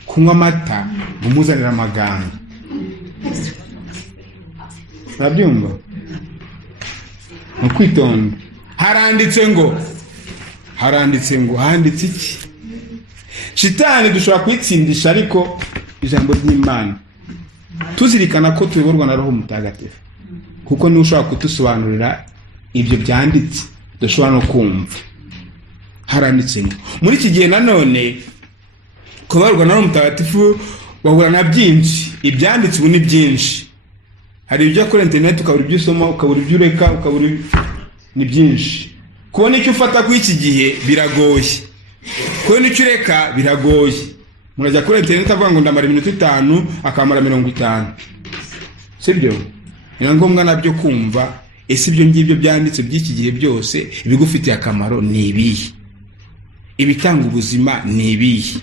kunywa amata umuzanira amaganga. Urabyumva? Mu kwitonda haranditse ngo handitse iki? Shitani dushobora kwitsindisha, ariko ijambo ry'Imana tuzirikana ko tuyoborwa na Roho Mutagatifu, kuko niwe ushobora kutusobanurira ibyo byanditse dushobora no kumva. Haranditse ngo muri iki gihe nanone kuyoborwa na Roho Mutagatifu wahura na byinshi. Ibyanditse ubu ni byinshi. Hari ibyo kuri internet ukabura ibyo usoma, ukabura ibyo ureka, ukabura ni byinshi. Kubona icyo ufata ku iki gihe biragoye, kubona icyo ureka biragoye. Murajya kuri internet avuga ngo ndamara iminota 5 akamara 50, sibyo? Ni ngombwa nabyo kumva ese ibyo ngibyo byanditse by'iki gihe byose ibigufitiye akamaro ni ibihe, ibitanga ubuzima ni ibihe.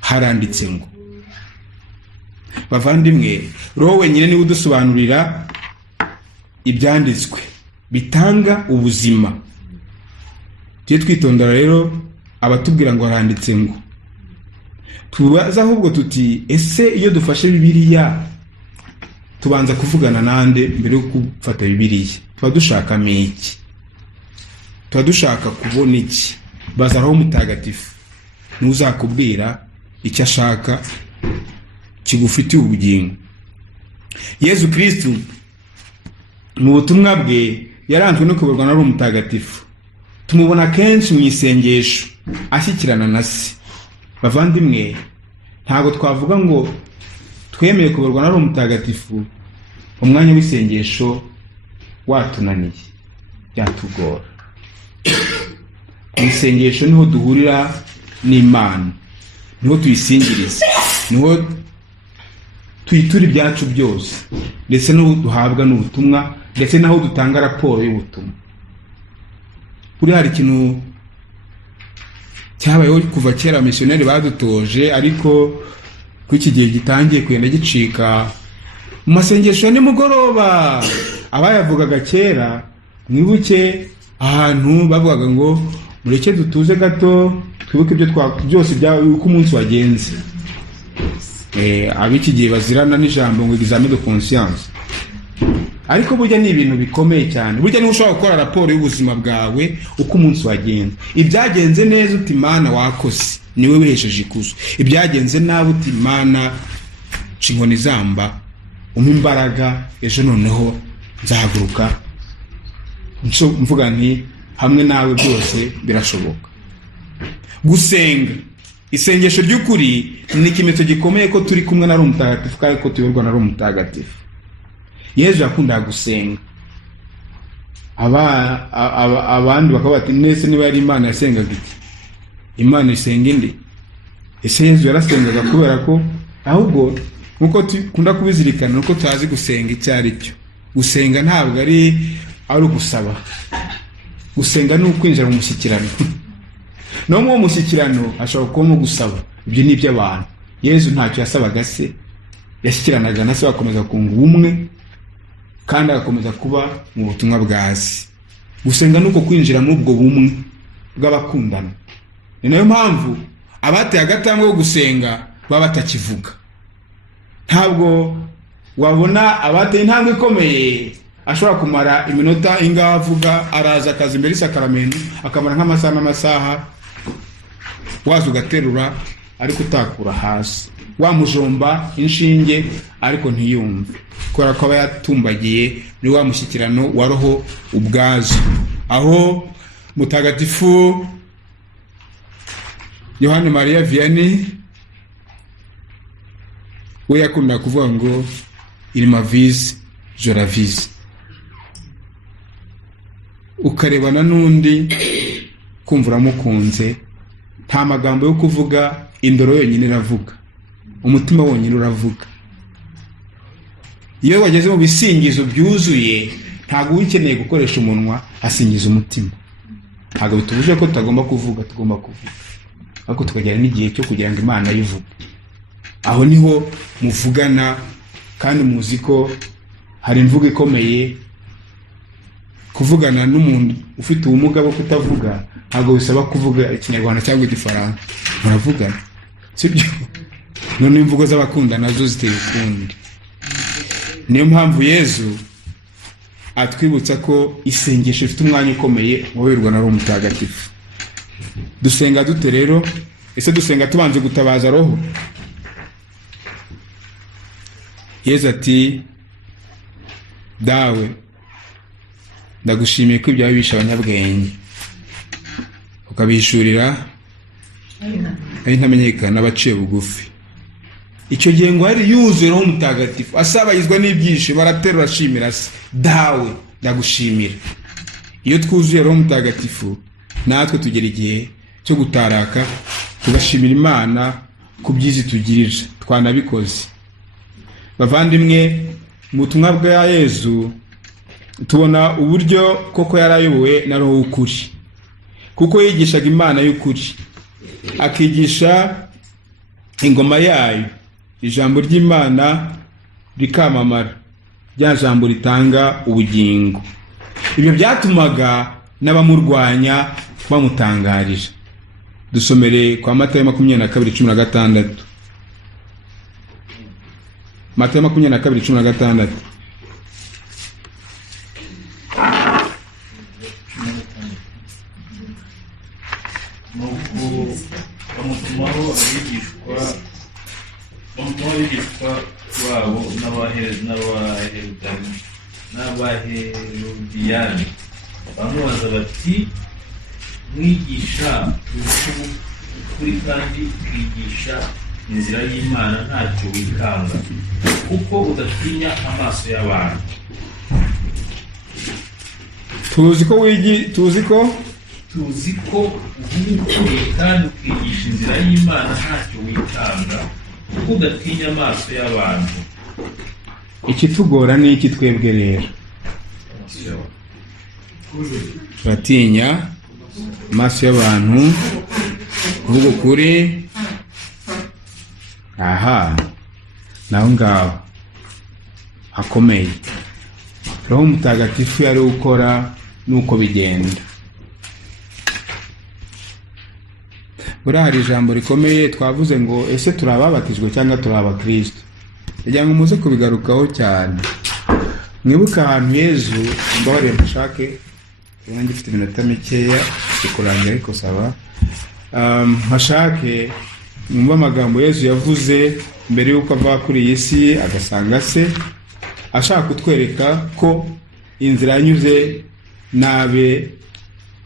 Haranditse ngo bavandimwe, Roho wenyine niwe udusobanurira ibyanditswe bitanga ubuzima. Tujye twitondera rero abatubwira ngo haranditse ngo. Tubaza ahubwo tuti ese iyo dufashe Bibiliya tubanza kuvugana nande mbere yo gufata Bibiliya? Tuba dushaka iki? Tuba dushaka kubona iki? Baza Roho Mutagatifu ntuzakubwira icyo ashaka kigufitiye ubugingo. Yesu Kristo mu butumwa bwe yaranzwe no kuyoborwa na Roho Mutagatifu. Tumubona kenshi mu isengesho ashyikirana na se. Bavandimwe, ntabwo twavuga ngo twemeye kuyoborwa na Roho Mutagatifu umwanya w'isengesho watunaniye, byatugora. Mu isengesho niho duhurira n'Imana, niho tuyisingiriza, niho tuyitura ibyacu byose, ndetse niho duhabwa n'ubutumwa, ndetse naho dutanga raporo y'ubutumwa. Kuri hari ikintu cyabayeho kuva kera missionnaire badutoje, ariko ku iki gihe gitangiye kugenda gicika. Mu masengesho ni mugoroba abayavugaga kera, mwibuke ahantu bavugaga ngo mureke dutuze gato twibuke ibyo byose uko umunsi wagenze. Abiki gihe bazirana n'ijambo ngo examen de conscience. Ariko burya ni ibintu bikomeye cyane. Burya niba ushobora gukora raporo y'ubuzima bwawe uko umunsi wagenze. Ibyagenze neza uti Mana wakoze, niwe wihesheje ikuzo. Ibyagenze nabi uti Mana cinkoni zamba, umpa imbaraga, ejo noneho nzahaguruka mvuga nti hamwe nawe byose birashoboka. Gusenga, isengesho ry'ukuri ni ikimenyetso gikomeye ko turi kumwe na Roho Mutagatifu, kandi ko tuyoborwa na Roho Mutagatifu. Yesu yakundaga gusenga. Abandi bakaba bati nese niba yari Imana yasengaga iki? Imana isenga indi? Ese Yesu yarasengaga kubera ko ahubwo nkuko dukunda kubizirikana nuko tutazi gusenga icyo ari cyo. Gusenga ntabwo ari ugusaba. Gusenga ni ukwinjira mu mushyikirano. No mu mushyikirano ashobora kubamo gusaba. Ibyo ni iby'abantu. Yezu ntacyo yasabaga se, yashyikiranaga na se, bakomeza kunga ubumwe kandi agakomeza kuba mu butumwa bwa se. Gusenga nuko kwinjira muri ubwo bumwe bw'abakundana. Ni nayo mpamvu abateye agatambwe ko gusenga baba batakivuga. Ntabwo wabona abateye intambwe ikomeye ashobora kumara iminota ingahe avuga, araza akaza imbere y'isakaramento akamara nk'amasaha n'amasaha, waza ugaterura ariko utakura hasi, wamujomba inshinge ariko ntiyumve, kubera ko aba yatumbagiye ni wa mushyikirano wa roho ubwazo. Aho Mutagatifu Yohani Mariya Vianney we yakunda kuvuga ngo il m'avise je l'avise. Ukarebana n'undi kumva uramukunze, nta magambo yo kuvuga, indoro yonyine iravuga, umutima wonyine uravuga. Iyo wageze mu bisingizo byuzuye ntabwo ukeneye gukoresha umunwa, asingiza umutima. Ntabwo bitubuje ko tutagomba kuvuga, tugomba kuvuga, ariko tukagera n'igihe cyo kugira ngo Imana yivuge. Aho niho muvugana kandi muzi ko hari imvugo ikomeye. Kuvugana n'umuntu ufite ubumuga bwo kutavuga ntabwo bisaba kuvuga Ikinyarwanda cyangwa Igifaransa, muravugana, sibyo? None imvugo z'abakunda nazo ziteye ukundi. Niyo mpamvu Yezu atwibutsa ko isengesho rifite umwanya ukomeye woherwa na Roho Mutagatifu. Dusenga dute rero? Ese dusenga tubanje gutabaza roho? Yezu ati, dawe ndagushimiye ko ibyawe bisha abanyabwenge ukabishurira ari ntamenyekana abaciye bugufi. Icyo gihe ngo hari yuzuye Roho Mutagatifu, asabayizwa n'ibyishimo, baraterura ashimira se, dawe ndagushimira. Iyo twuzuye Roho Mutagatifu natwe tugera igihe cyo gutaraka tugashimira Imana ku byiza tugirije, twanabikoze. Bavandimwe, mu butumwa bwa Yezu tubona uburyo koko yarayobowe na Roho w'ukuri, kuko yigishaga Imana y'ukuri, akigisha ingoma yayo, ijambo ry'Imana rikamamara, rya jambo ritanga ubugingo. Ibyo byatumaga n'abamurwanya bamutangarije. Dusomere kwa Matayo 22:16. Matayo 22:16. Nuko bamutumaho abigishwa babo n'abaherudiyani, bamubaza bati, mwigisha ukuri kandi kwigisha inzira y'Imana ntacyo wikanga, kuko udatinya amaso y'abantu. Tuzi ko ukuri kandi ukigisha inzira y'Imana ntacyo wikanga, kuko udatinya amaso y'abantu. Ikitugora ni iki twebwe rero? Turatinya amaso y'abantu, kuvuga ukuri. Aha, naho ngaho hakomeye. Roho Mutagatifu yari ukora nuko bigenda. Buriya hari ijambo rikomeye twavuze ngo ese turababatijwe cyangwa turabakristo. Kugira ngo muze kubigarukaho cyane. Mwibuka ahantu Yezu, mbabarire mushake, nanjye mfite iminota mikeya kurangira ariko saba. Hashake mwumva amagambo Yezu yavuze mbere yuko ava kuri iyi si agasanga se, ashaka kutwereka ko inzira yanyuze nabe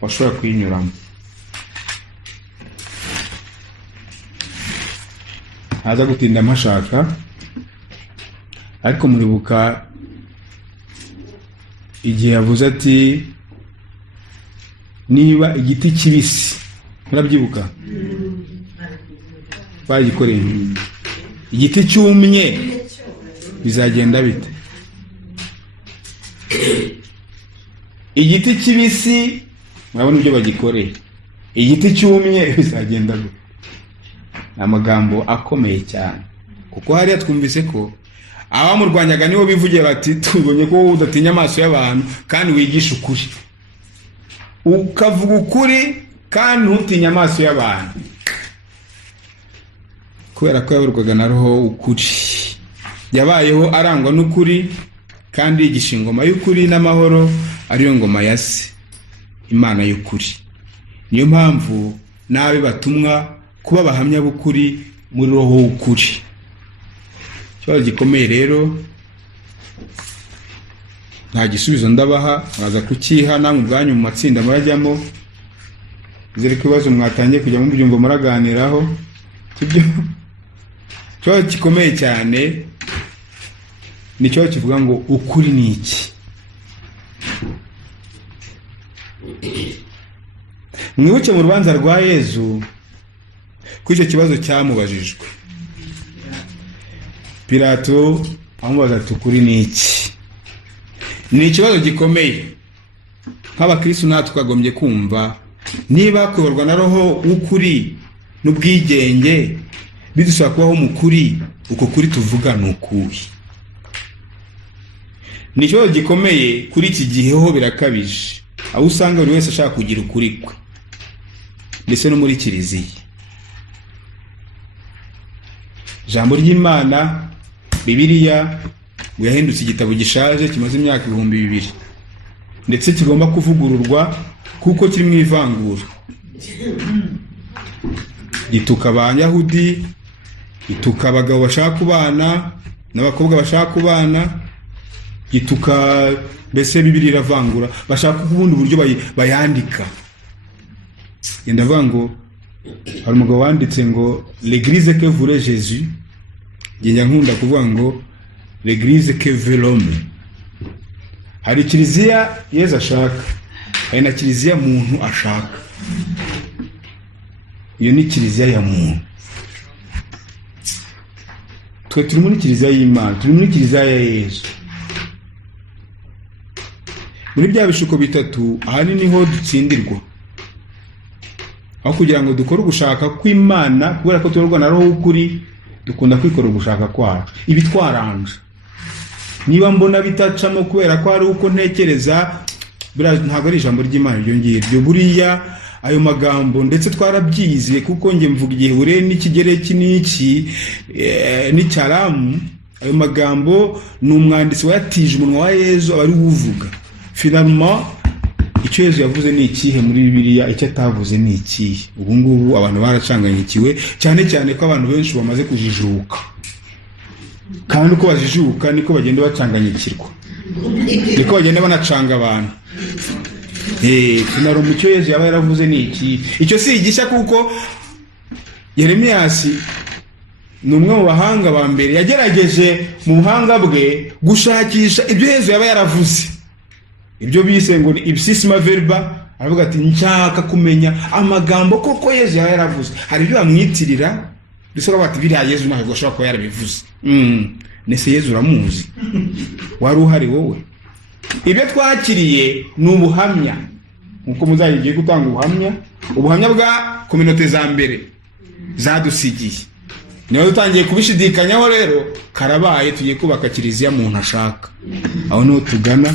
washobora kuyinyuramo. Haza gutinda amashaka, ariko muribuka igihe yavuze ati, niba igiti kibisi, murabyibuka? Bagikoreye igiti cyumye bizagenda bite? Igiti kibisi murabona ibyo bagikoreye, igiti cyumye bizagenda gute? Ni amagambo akomeye cyane, kuko hariya twumvise ko abamurwanyaga nibo bivugiye bati tubonye ko udatinya amaso y'abantu kandi wigisha ukuri, ukavuga ukuri kandi ntutinya amaso y'abantu, kubera ko yaburwaga na roho ukuri. Yabayeho arangwa n'ukuri kandi yigisha ingoma y'ukuri n'amahoro, ariyo ngoma ya se, Imana y'ukuri. Niyo mpamvu nabe batumwa kuba abahamya b'ukuri muri roho w'ukuri. Ikibazo gikomeye rero, nta gisubizo ndabaha, mwaza kukiha namwe ubwanyu mu matsinda murajyamo, zere ko ibibazo mwatangiye kujya mu byumva muraganiraho. Ikibazo gikomeye cyane ni cyo kivuga ngo ukuri ni iki? Mwibuke mu rubanza rwa Yezu ko icyo kibazo cyamubajijwe. Pilato amubaza ati ukuri ni iki? Ni ikibazo gikomeye. Nk'abakristo natwe twagombye kumva niba kuyoborwa na roho w'ukuri n'ubwigenge bidusaba kubaho mu kuri, uko kuri tuvuga ni ukuhe? Ni ikibazo gikomeye kuri iki gihe ho birakabije, aho usanga buri wese ashaka kugira ukuri kwe, ndetse no muri kiliziya. Ijambo ry'Imana Bibiliya yahindutse igitabo gishaje kimaze imyaka 2000, ndetse kigomba kuvugururwa kuko kiri mu ivangura. Gituka Abayahudi, gituka abagabo bashaka kubana n'abakobwa bashaka kubana, gituka mbese Bibiliya iravangura, bashaka ubundi buryo bayandika. Yenda vango hari umugabo wanditse ngo l'église que voulait Jésus, njya nkunda kuvuga ngo l'église que veut l'homme. Hari kiliziya Yesu ashaka, hari na kiliziya muntu ashaka. Iyo ni kiliziya ya muntu. Twe turi muri kiliziya y'Imana, turi muri kiliziya ya Yesu. Muri bya bishuko bitatu ahanini niho dutsindirwa, aho kugira ngo dukore ugushaka kw'Imana, kubera ko turorwa na roho w'ukuri, dukunda kwikora ugushaka kwacu. Ibi twaranje, niba mbona bitacamo kubera ko ari uko ntekereza, ntabwo ari ijambo ry'Imana iryo ngiryo. Buriya ayo magambo ndetse twarabyize, kuko nge mvuga igihe ure n'ikigereki n'iki n'icyaramu. Ayo magambo ni umwanditsi wayatije umunwa wa Yesu, abari uvuga. Finalement icyo Yesu yavuze ni ikihe muri Bibiliya, icyo atavuze ni ikihe? Ubu ngubu abantu baracanganyikiwe, cyane cyane ko abantu benshi bamaze kujijuka, kandi uko bajijuka niko bagenda bacanganyikirwa, niko bagenda banacanga abantu. Finaro mucyo Yesu yaba yaravuze ni iki? Icyo si igishya, kuko Yeremiyasi ni umwe mu bahanga ba mbere yagerageje mu buhanga bwe gushakisha ibyo Yesu yaba yaravuze. Ibyo bise ngo ibsisima verba, aravuga ati nshaka kumenya amagambo koko Yesu yaba yaravuze. Hari ibyo bamwitirira, bisora bati biriya Yesu ntabwo ashobora kuba yarabivuze. Nese Yesu uramuzi? Wari uhari wowe? Ibyo twakiriye ni ubuhamya, nkuko muzayigiye gutanga ubuhamya bwa kominote za mbere zadusigiye. Niba dutangiye kubishidikanyaho rero, karabaye tugiye kubaka kiliziya muntu ashaka. Aho no tugana.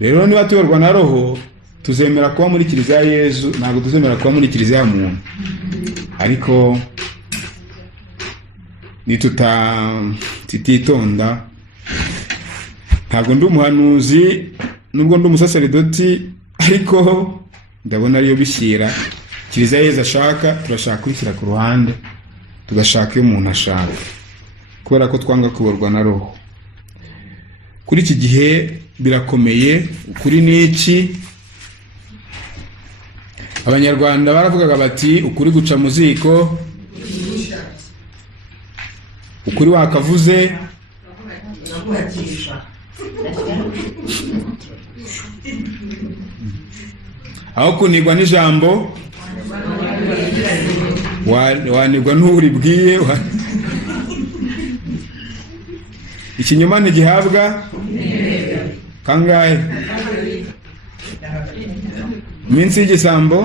Rero niba tuyorwa na roho, tuzemera kuba muri kiliziya ya Yesu, ntabwo tuzemera kuba muri kiliziya ya muntu. Ariko nitutitonda, ntabwo ndi umuhanuzi nubwo ndi umusaseridoti, ariko ndabona ariyo bishyira. Kiliziya Yesu ashaka, turashaka kwishyira ku ruhande, tugashaka iyo umuntu ashaka, kubera ko twanga kuborwa na roho. Kuri iki gihe birakomeye. Ukuri ni iki? Abanyarwanda baravugaga bati ukuri guca mu ziko, ukuri wakavuze aho kunigwa n'ijambo wanigwa n'uribwiye. ikinyoma ntigihabwa kangahe? Iminsi y'igisambo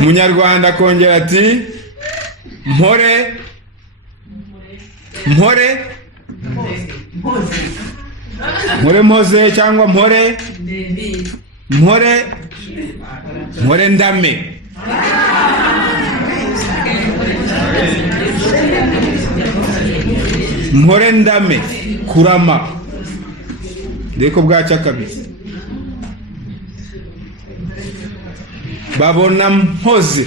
Umunyarwanda akongera ati mpore mpoze cyangwa mpore ndame. Mpore ndame kurama ndeko bwacya kabisa. Babona mpoze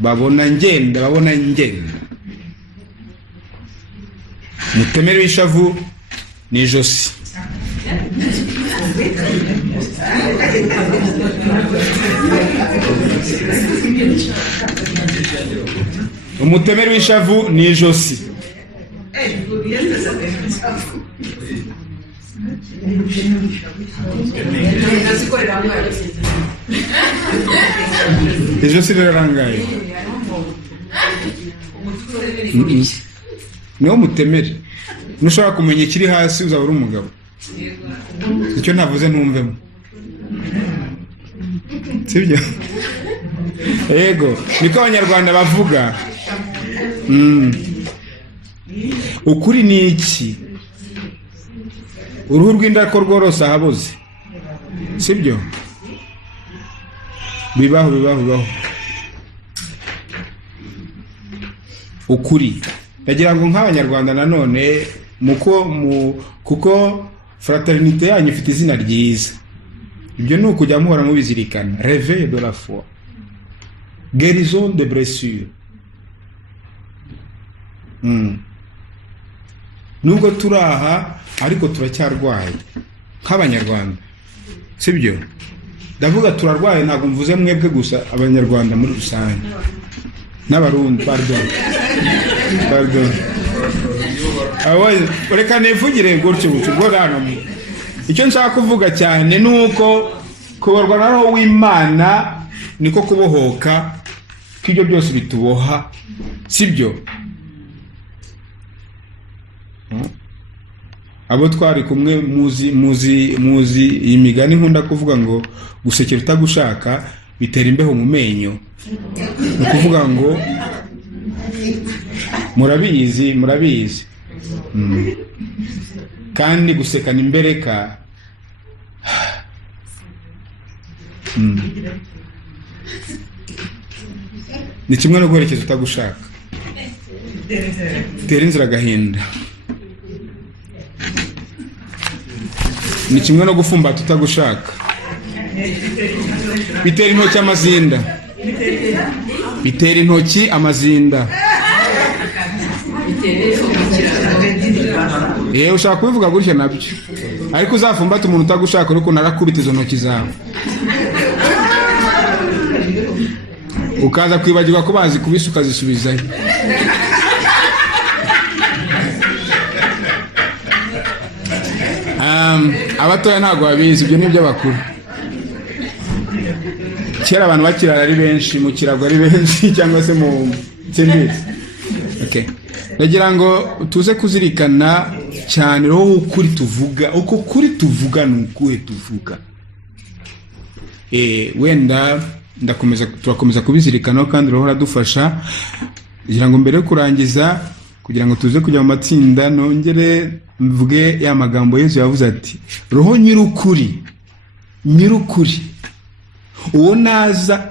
babona ngenda Mutemere w'ishavu ni ijosi. Umutemere w'ishavu ni ijosi. Ijosi rirarangaye. Niwo mutemere. Nushobora kumenya ikiri hasi uzaba uri umugabo. Icyo navuze ntumvemo. Sibyo? Yego, niko abanyarwanda bavuga. Ukuri ni iki? Uruhu rw'inda ko rworosa haboze. Sibyo? Bibaho. Ukuri. Ndagira ngo nk'abanyarwanda nanone kuko fraternité yanyu ifite izina ryiza. Ibyo ni ukujya muhora mubizirikana. Réveil de la foi. Guérison de blessures. Nubwo turaha ariko turacyarwaye nk'abanyarwanda. Sibyo? Ndavuga turarwaye ntabwo mvuze mwebwe gusa, abanyarwanda muri rusange. N'abarundi, pardon. Reka nivugire gutyo hano. Icyo nshaka kuvuga cyane nuko kubarwa na Roho w'Imana niko kubohoka kw'ibyo byose bituboha. Sibyo? Abo twari kumwe muzi imigani nkunda kuvuga ngo gusekera utagushaka bitera imbeho mu menyo. Ni kuvuga ngo murabizi. Kandi gusekana imbereka ni kimwe no guherekeza utagushaka. Bitera inzira agahinda. Ni kimwe no gufumbata utagushaka. Bitera intoki amazinda. Ushaka kubivuga gutya nabyo, ariko uzafumbata umuntu utagushaka ariko narakubita izo ntoki zawe. Ukaza kwibagirwa ko bazi kubisa ukazisubizayo. Abatoya ntabwo babizi, ibyo ni by'abakuru. Kera abantu bakirara ari benshi, mu kirago ari benshi cyangwa se mu cyembezi. Okay. Ndagira ngo tuze kuzirikana cyane roho ukuri tuvuga, uko kuri tuvuga n'ukuri tuvuga. Wenda turakomeza kubizirikana kandi roho radufasha. Kugira ngo mbere yo kurangiza, kugira ngo tuze kujya mu matsinda, nongere mvuge ya magambo Yesu yavuze ati, roho nyirukuri uwo naza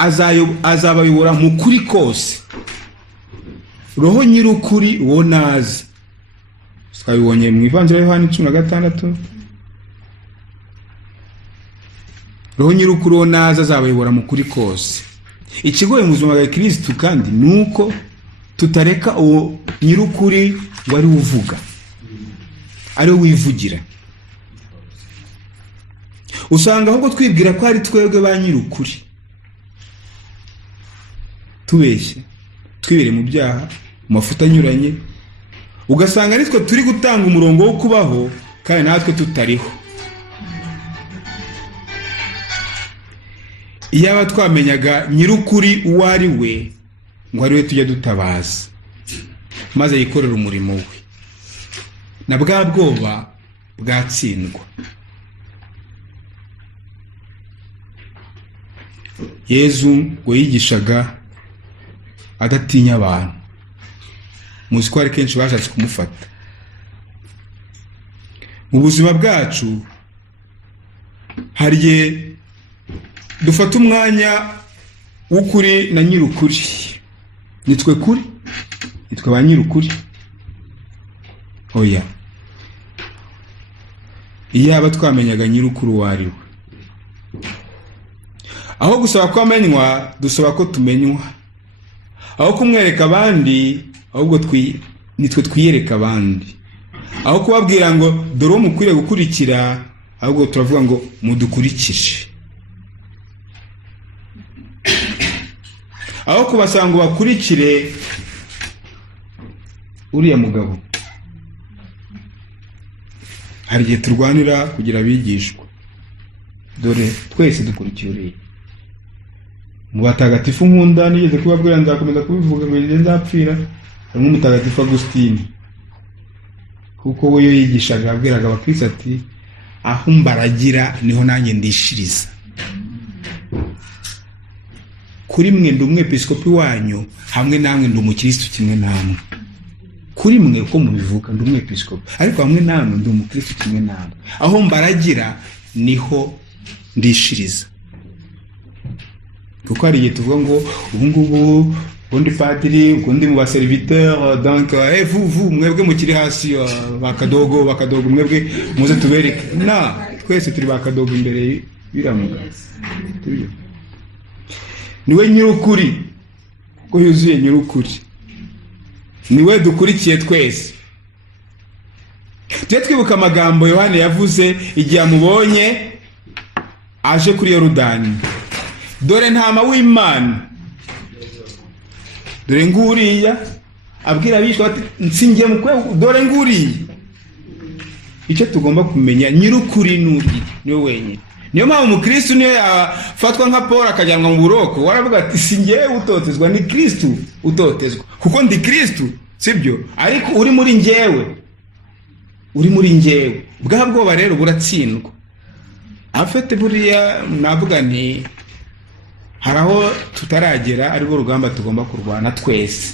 azabayobora mu kuri kose. Roho nyirukuri uwo naza, twabibonye mu Ivanjiri ya Yohana 16. Roho nyirukuri uwo naza azabayobora mu kuri kose. Ikigoye mu buzima bwa Kristo kandi nuko tutareka uwo nyirukuri wari uvuga, ari wivugira. Usanga ahubwo twibwira ko ari twebwe ba nyirukuri, tubeshye, twibere mu byaha, mu mafuta anyuranye, ugasanga nitwe turi gutanga umurongo wo kubaho kandi natwe tutariho. Iyaba twamenyaga nyir'ukuri uwo ari we, ngo ari we tujya dutabaza maze yikorera umurimo we, na bwa bwoba bwatsindwa. Yezu ngo yigishaga adatinya abantu. Muzi ko hari kenshi bashatse kumufata. Mu buzima bwacu hari igihe dufata umwanya w'ukuri na nyir'ukuri. Nitwe kuri, nitwe ba nyir'ukuri. Oya, iyaba twamenyaga nyir'ukuri uwo ari we. Aho gusaba ko amenywa, dusaba ko tumenywa. Aho kumwereka abandi, ahubwo nitwe twiyereka abandi. Aho kubabwira ngo dore uwo mukwiriye gukurikira, ahubwo turavuga ngo mudukurikije. Aho kubasanga ngo bakurikire uriya mugabo, hari igihe turwanira kugira abigishwa. Dore twese dukurikiye uriya. Mu batagatifu nkunda nigeze kubabwira, nzakomeza kubivuga ngo ngende nzapfira, harimo umutagatifu Agustin. Kuko we yo yigishaga abwiraga abakristo ati aho mbaragira niho nanjye ndishiriza. Kuri mwe ndi umwepiskopi wanyu, hamwe namwe ndi umukristo kimwe namwe. Kuri mwe uko mubivuga ndi umwepiskopi, ariko hamwe namwe ndi umukristo kimwe namwe. Aho mbaragira niho ndishiriza. Kuko hari igihe tuvuga ngo ubu ngubu ubundi padiri, ubundi mu baserviteur, donc vous mwebwe mukiri hasi, bakadogo mwebwe muze tubereke. Na twese turi bakadogo imbere biramuga. Niwe nyir'ukuri, ko yuzuye nyir'ukuri. Niwe dukurikiye twese. Tujye twibuka amagambo Yohana yavuze igihe amubonye aje kuri Yorodani. Dore ntama w'Imana, dore nguriya. Abwira abishwa ati nsingiye mukwe, dore nguriya. Icyo tugomba kumenya, nyir'ukuri nuri niwe wenyine. Niyo mpamvu umukristo niyo yafatwa nka Paul akajyanwa mu buroko, waravuga ati singiye utotezwa, ni Kristo utotezwa. Kuko ndi Kristo, sibyo? Ariko uri muri njyewe, uri muri njyewe. Bwa bwoba rero buratsindwa. Afite buriya navuga nti hari aho tutaragera, ariko rugamba tugomba kurwana twese.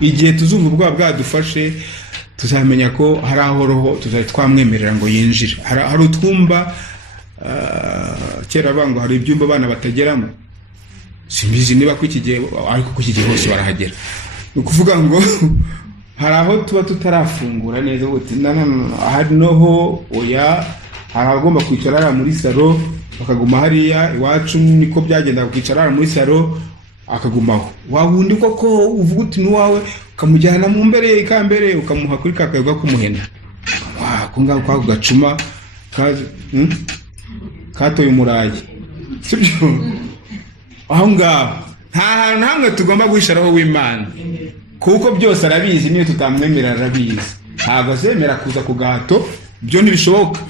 Igihe tuzumva ubwoba bwadufashe, tuzamenya ko hari aho roho tuzahita twamwemerera ngo yinjire. Hari utwumba kera bango hari ibyumba abana batageramo. Simbizi niba ku iki gihe, ariko ku iki gihe hose barahagera. Ni ukuvuga ngo hari aho tuba tutarafungura neza, uti hari noho oya, hari agomba kwicara muri salo bakaguma hariya. Iwacu niko byagenda, kwicara muri salo akagumaho. Wahundi koko uvuga uti nuwawe, ukamujyana mu mbere ikambere, ukamuha kuri kakayoga kumuhena. Kunga kwa gacuma katoye umurayi, sibyo? Aho ngaho nta hantu namwe tugomba guhisharaho w'Imana, kuko byose arabizi. Niyo tutamwemera arabizi. Ntabwo azemera kuza ku gahato, byo ntibishoboka.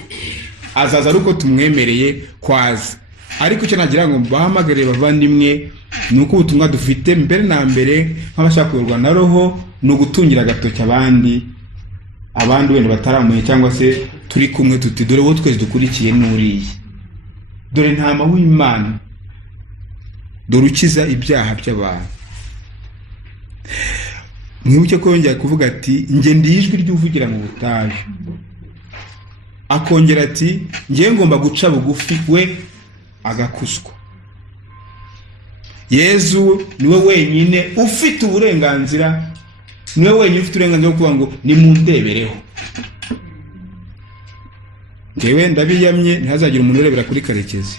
Azaza ari uko tumwemereye kwaza. Ariko icyo nagira ngo bahamagare bavandimwe, ni uko ubutumwa dufite mbere na mbere nk'abashaka kuyoborwa na roho, ni ugutungira agatoki abandi wenda bataramuye, cyangwa se turi kumwe, tuti dore uwo twese dukurikiye n'uriye. Dore ntama w'Imana, dore ukiza ibyaha by'abantu. Mwibuke ko yongera kuvuga ati njye ndi ijwi ry'uvugira mu butayu. Akongera ati njye ngomba guca bugufi, we agakuswa. Yezu niwe wenyine ufite uburenganzira, niwe wenyine ufite uburenganzira bwo kuvuga ngo nimundebereho. Ngewe ndabiyamye, ntihazagira umuntu urebera kuri Karekezi.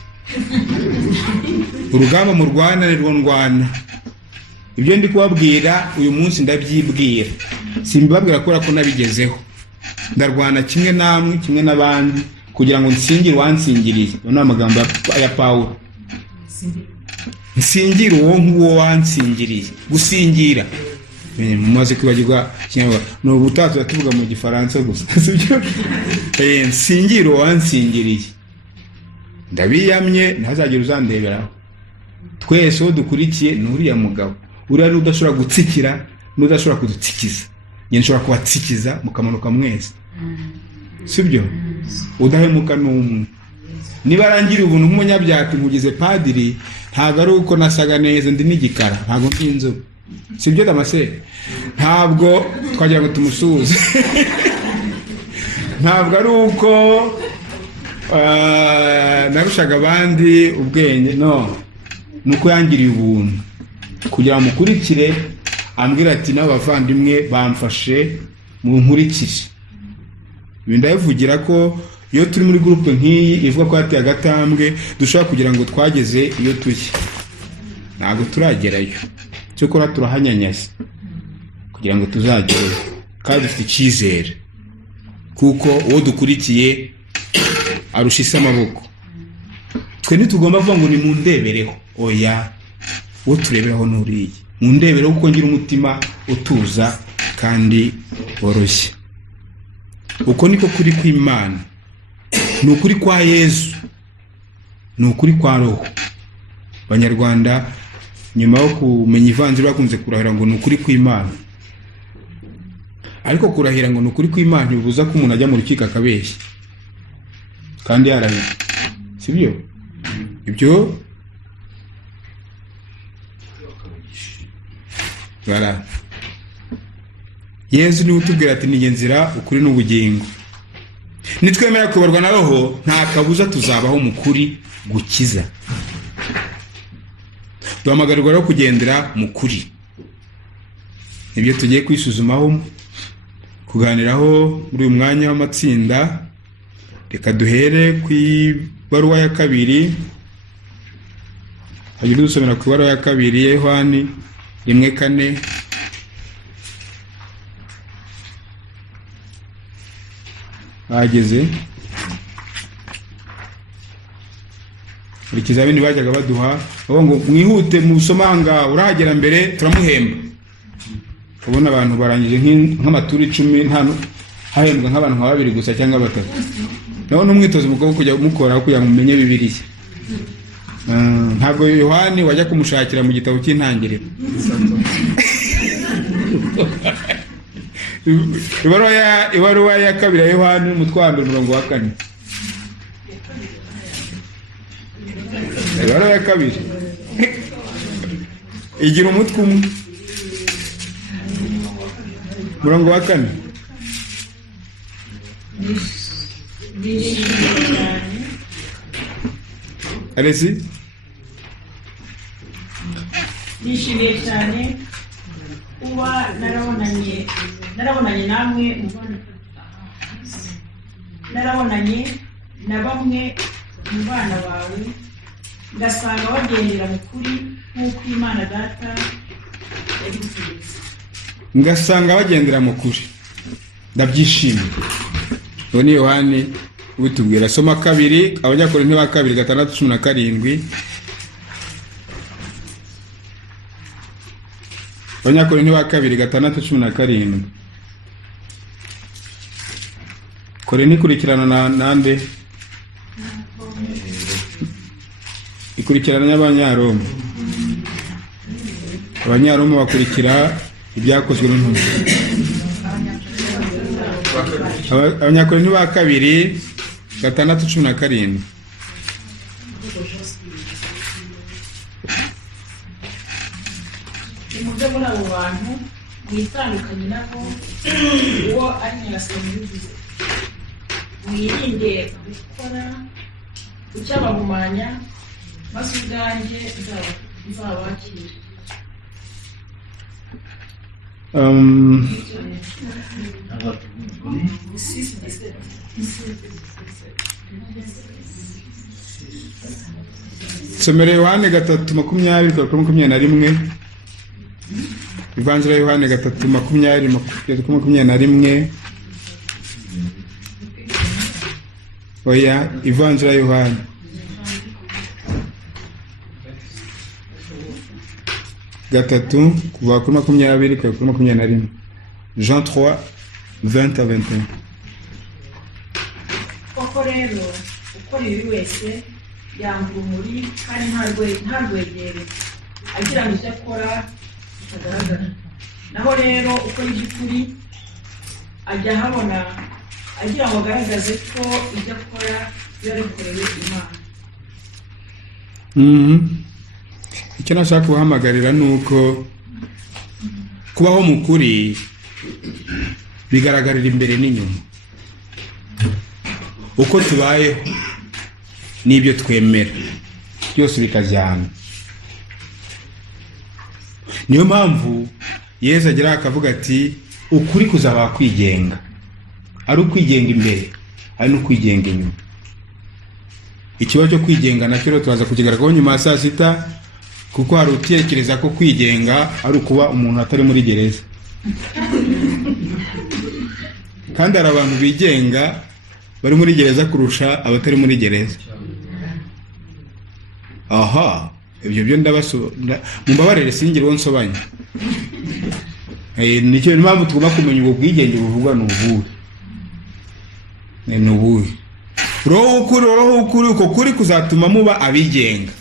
Urugamba mu Rwanda ni rwo ndwana. Ibyo ndi kubabwira uyu munsi ndabyibwira, simbibabwira kubera ko nabigezeho. Ndarwana kimwe namwe, kimwe n'abandi, kugira ngo nsingire wansingiriye. Ni amagambo ya Pawulo. Nsingire uwo nk'uwo wansingiriye. Gusingira mumaze kwibagirwa Kinyarwanda. Ni ubutaha tuvuga mu Gifaransa gusa, sibyo? Nsingira uwansingiriye, ndabiyamye ntazagire uzandeberaho. Twese uwo dukurikiye ni uriya mugabo, uriya n'udashobora gutsikira n'udashobora kudutsikiza. Njye nshobora kubatsikiza mukamanuka mwese, sibyo? Udahemuka n'umwe. Niba arangira ubuntu nk'umunyabyaha nkugize padiri, ntabwo ari uko nasaga neza ndi n'igikara, ntabwo nk'inzobe, sibyo Damascene? Ntabwo twagira ngo tumusuhuze. Ntabwo ari uko narushaga abandi ubwenge, no. Nuko yangiriye ubuntu kugira ngo mukurikire, ambwira ati n'abavandimwe bamfashe mu nkurikije. Ibi ndabivugira ko iyo turi muri groupe nk'iyi ivuga ko hateye agatambwe, dushobora kugira ngo twageze iyo tujye. Ntabwo turagerayo, cyokora turahanyanyaza kugira ngo tuzagereyo, kandi dufite icyizere kuko uwo dukurikiye arusha isi amaboko. Twe ntitugomba kuvuga ngo ni mu ndebereho, oya, uwo tureberaho n'uriye mu ndebereho, kuko ngira umutima utuza kandi woroshye. Uko niko kuri kw'Imana, ni ukuri kwa Yesu, ni ukuri kwa Roho. Banyarwanda, nyuma yo kumenya ivanjiri bakunze kurahira ngo ni ukuri kw'Imana. Ariko kurahira ngo ni ukuri kw'Imana bibuza ko umuntu ajya mu rukiko akabeshya kandi yarahira, sibyo? Ibyo bara Yesu niwe utubwira ati ni nzira, ukuri n'ubugingo. Nitwemera kuyoborwa na Roho, nta kabuza tuzabaho mu kuri gukiza. Duhamagarirwa rero kugendera mu kuri. Ibyo tugiye kwisuzumaho, kuganiraho muri uyu mwanya w'amatsinda. Reka duhere ku ibaruwa ya kabiri. Hanyuma dusomera ku ibaruwa ya kabiri ya Yohani 1:4. Bageze buri kizamini bajyaga baduha, bavuga ngo mwihute mu busomanga, urahagera mbere turamuhemba. Ubona abantu barangije nk'amaturi 10, nta hahembwa nk'abantu nka 2 gusa cyangwa 3. Naho n'umwitozo mukoko kujya mukora kugira ngo mumenye Bibiliya. Ntabwo Yohani wajya kumushakira mu gitabo cy'intangiriro. Ibaruwa ya kabiri ya Yohani umutwe wa 4. Ibaruwa ya kabiri igira umutwe umwe, 4. Alesi? Nishimiye cyane kuba narabonanye namwe mu bana, narabonanye na bamwe mu bana bawe, ngasanga bagendera mu kuri nk'uko Imana Data yabitegetse. Ngasanga bagendera mu kuri, ndabyishimiye. Uwo ni Yohani ubitubwira. Soma 2 Abanyakorinto ba 2:6-17. Abanyakorinto ba 2:6-17. Korinto ikurikirana nande? Ikurikirana n'Abanyaroma. Abanyaroma bakurikira ibyakozwe n'intumwa. Abanyakorinto ba 2:6-17. Umujya muri abo bantu mwitandukanye nabo, uwo ari Nyagasani bivuze. Mwirinde gukora icyabahumanya, maze ubwanjye nzabakira. Somera Yohani 3:20-21. Ivanjiri ya Yohani 3:20-21. Oya, Ivanjiri ya Yohani gatatu kuva kuri 20 kugera kuri 21. Jean 3 20 à 21. koko rero ukora ibi wese yanga urumuri kandi ntarwegere agira ngo icyo akora kitagaragara. Naho rero ukora iby'ukuri ajya ahabona agira ngo agaragaze ko ibyo akora biba bikorewe Imana. Icyo nashaka kubahamagarira ni uko kubaho mu kuri bigaragarira imbere n'inyuma. Uko tubayeho n'ibyo twemera byose bikajyana. Niyo mpamvu Yesu agira akavuga ati ukuri kuzaba kwigenga. Ari ukwigenga imbere, ari no kwigenga inyuma. Ikibazo cyo kwigenga nacyo rero turaza kukigaragaho nyuma ya saa sita, kuko hari utekereza ko kwigenga ari ukuba umuntu atari muri gereza. Kandi hari abantu bigenga bari muri gereza kurusha abatari muri gereza. Aha, ibyo byo mumbabarire singire wonsobanya. Nicyo mpamvu tugomba kumenya ubwo bwigenge buvugwa n'ubuhe. N'ubuhe. Roho ukuri uko kuri kuzatuma muba abigenga.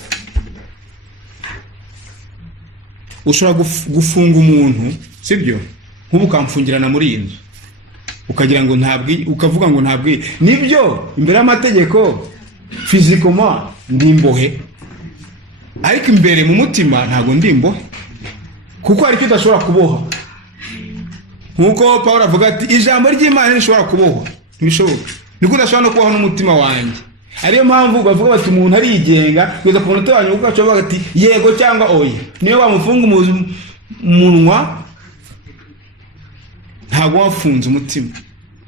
Ushobora gufunga umuntu, sibyo? Nk'ubu ukamfungirana muri iyi nzu. Ukagira ngo ukavuga ngo ntabwi. Nibyo imbere y'amategeko physiquement ndimbohe. Ariko imbere mu mutima ntago ndimbohe. Kuko hari icyo udashobora kuboha. Nkuko Paulo avuga ati ijambo ry'Imana rishobora kuboha. Ntibishoboka. Niko udashobora no kubaho n'umutima wanjye. Ariyo mpamvu bavuga bati umuntu arigenga kugeza ku munota wanyu kuko acavuga ati yego cyangwa oya. Niyo bamufunga umunwa ntabwo wafunze umutima.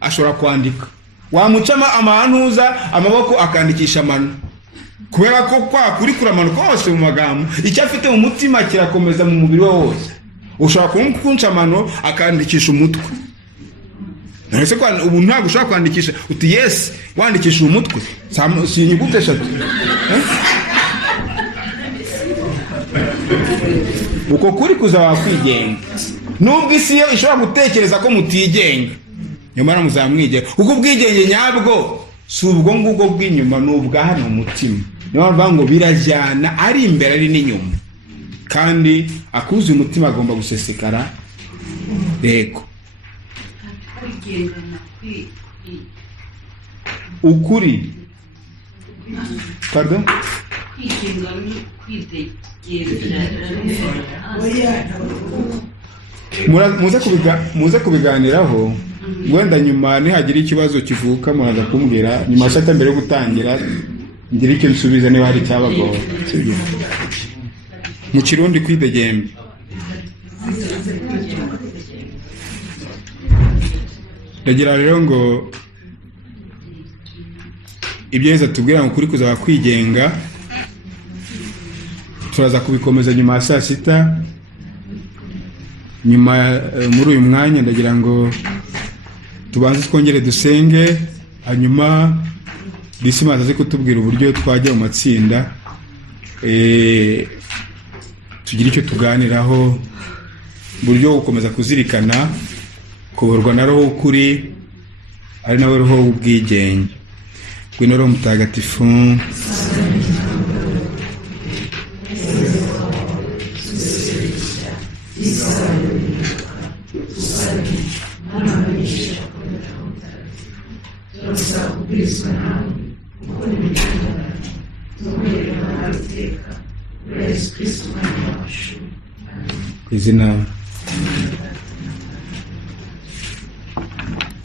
Ashobora kwandika. Wamucama amahanuza amaboko akandikisha amano. Kubera ko kwa kuri kuramanuka hose mu magambo icyo afite mu mutima kirakomeza mu mubiri we wose. Ushobora kumkunca amano akandikisha umutwe. Nese kwa ubu ntabwo ushaka kwandikisha uti yes wandikisha umutwe si inyuguti eshatu. Uko kuri kuzaba kwigenga. Nubwo isi yo ishobora gutekereza ko mutigenga. Nyamara muzamwigera. Uko ubwigenge nyabwo si ubwo ngubwo bw'inyuma n'ubwa hano umutima. Niyo mpamvu ngo birajyana ari imbere ari n'inyuma. Kandi akuze umutima agomba gusesekara. Yego. Ukuri. Pardon? Muze kubiganiraho. Wenda nyuma nihagira ikibazo kivuka muraza kumbwira nyuma shata mbere yo gutangira ngira icyo nsubiza niba hari cyabago. Mu Kirundi kwidegembe. Ndagira rero ngo ibyo Yesu atubwira ngo kuri kuzaba kwigenga turaza kubikomeza nyuma ya saa sita. Nyuma muri uyu mwanya ndagira ngo tubanze twongere dusenge, hanyuma Dismas aze kutubwira uburyo twajya mu matsinda tugira icyo tuganiraho, buryo gukomeza kuzirikana kuborwa na roho ukuri ari nawe roho w'ubwigenge. Gwino roho mutagatifu ku izina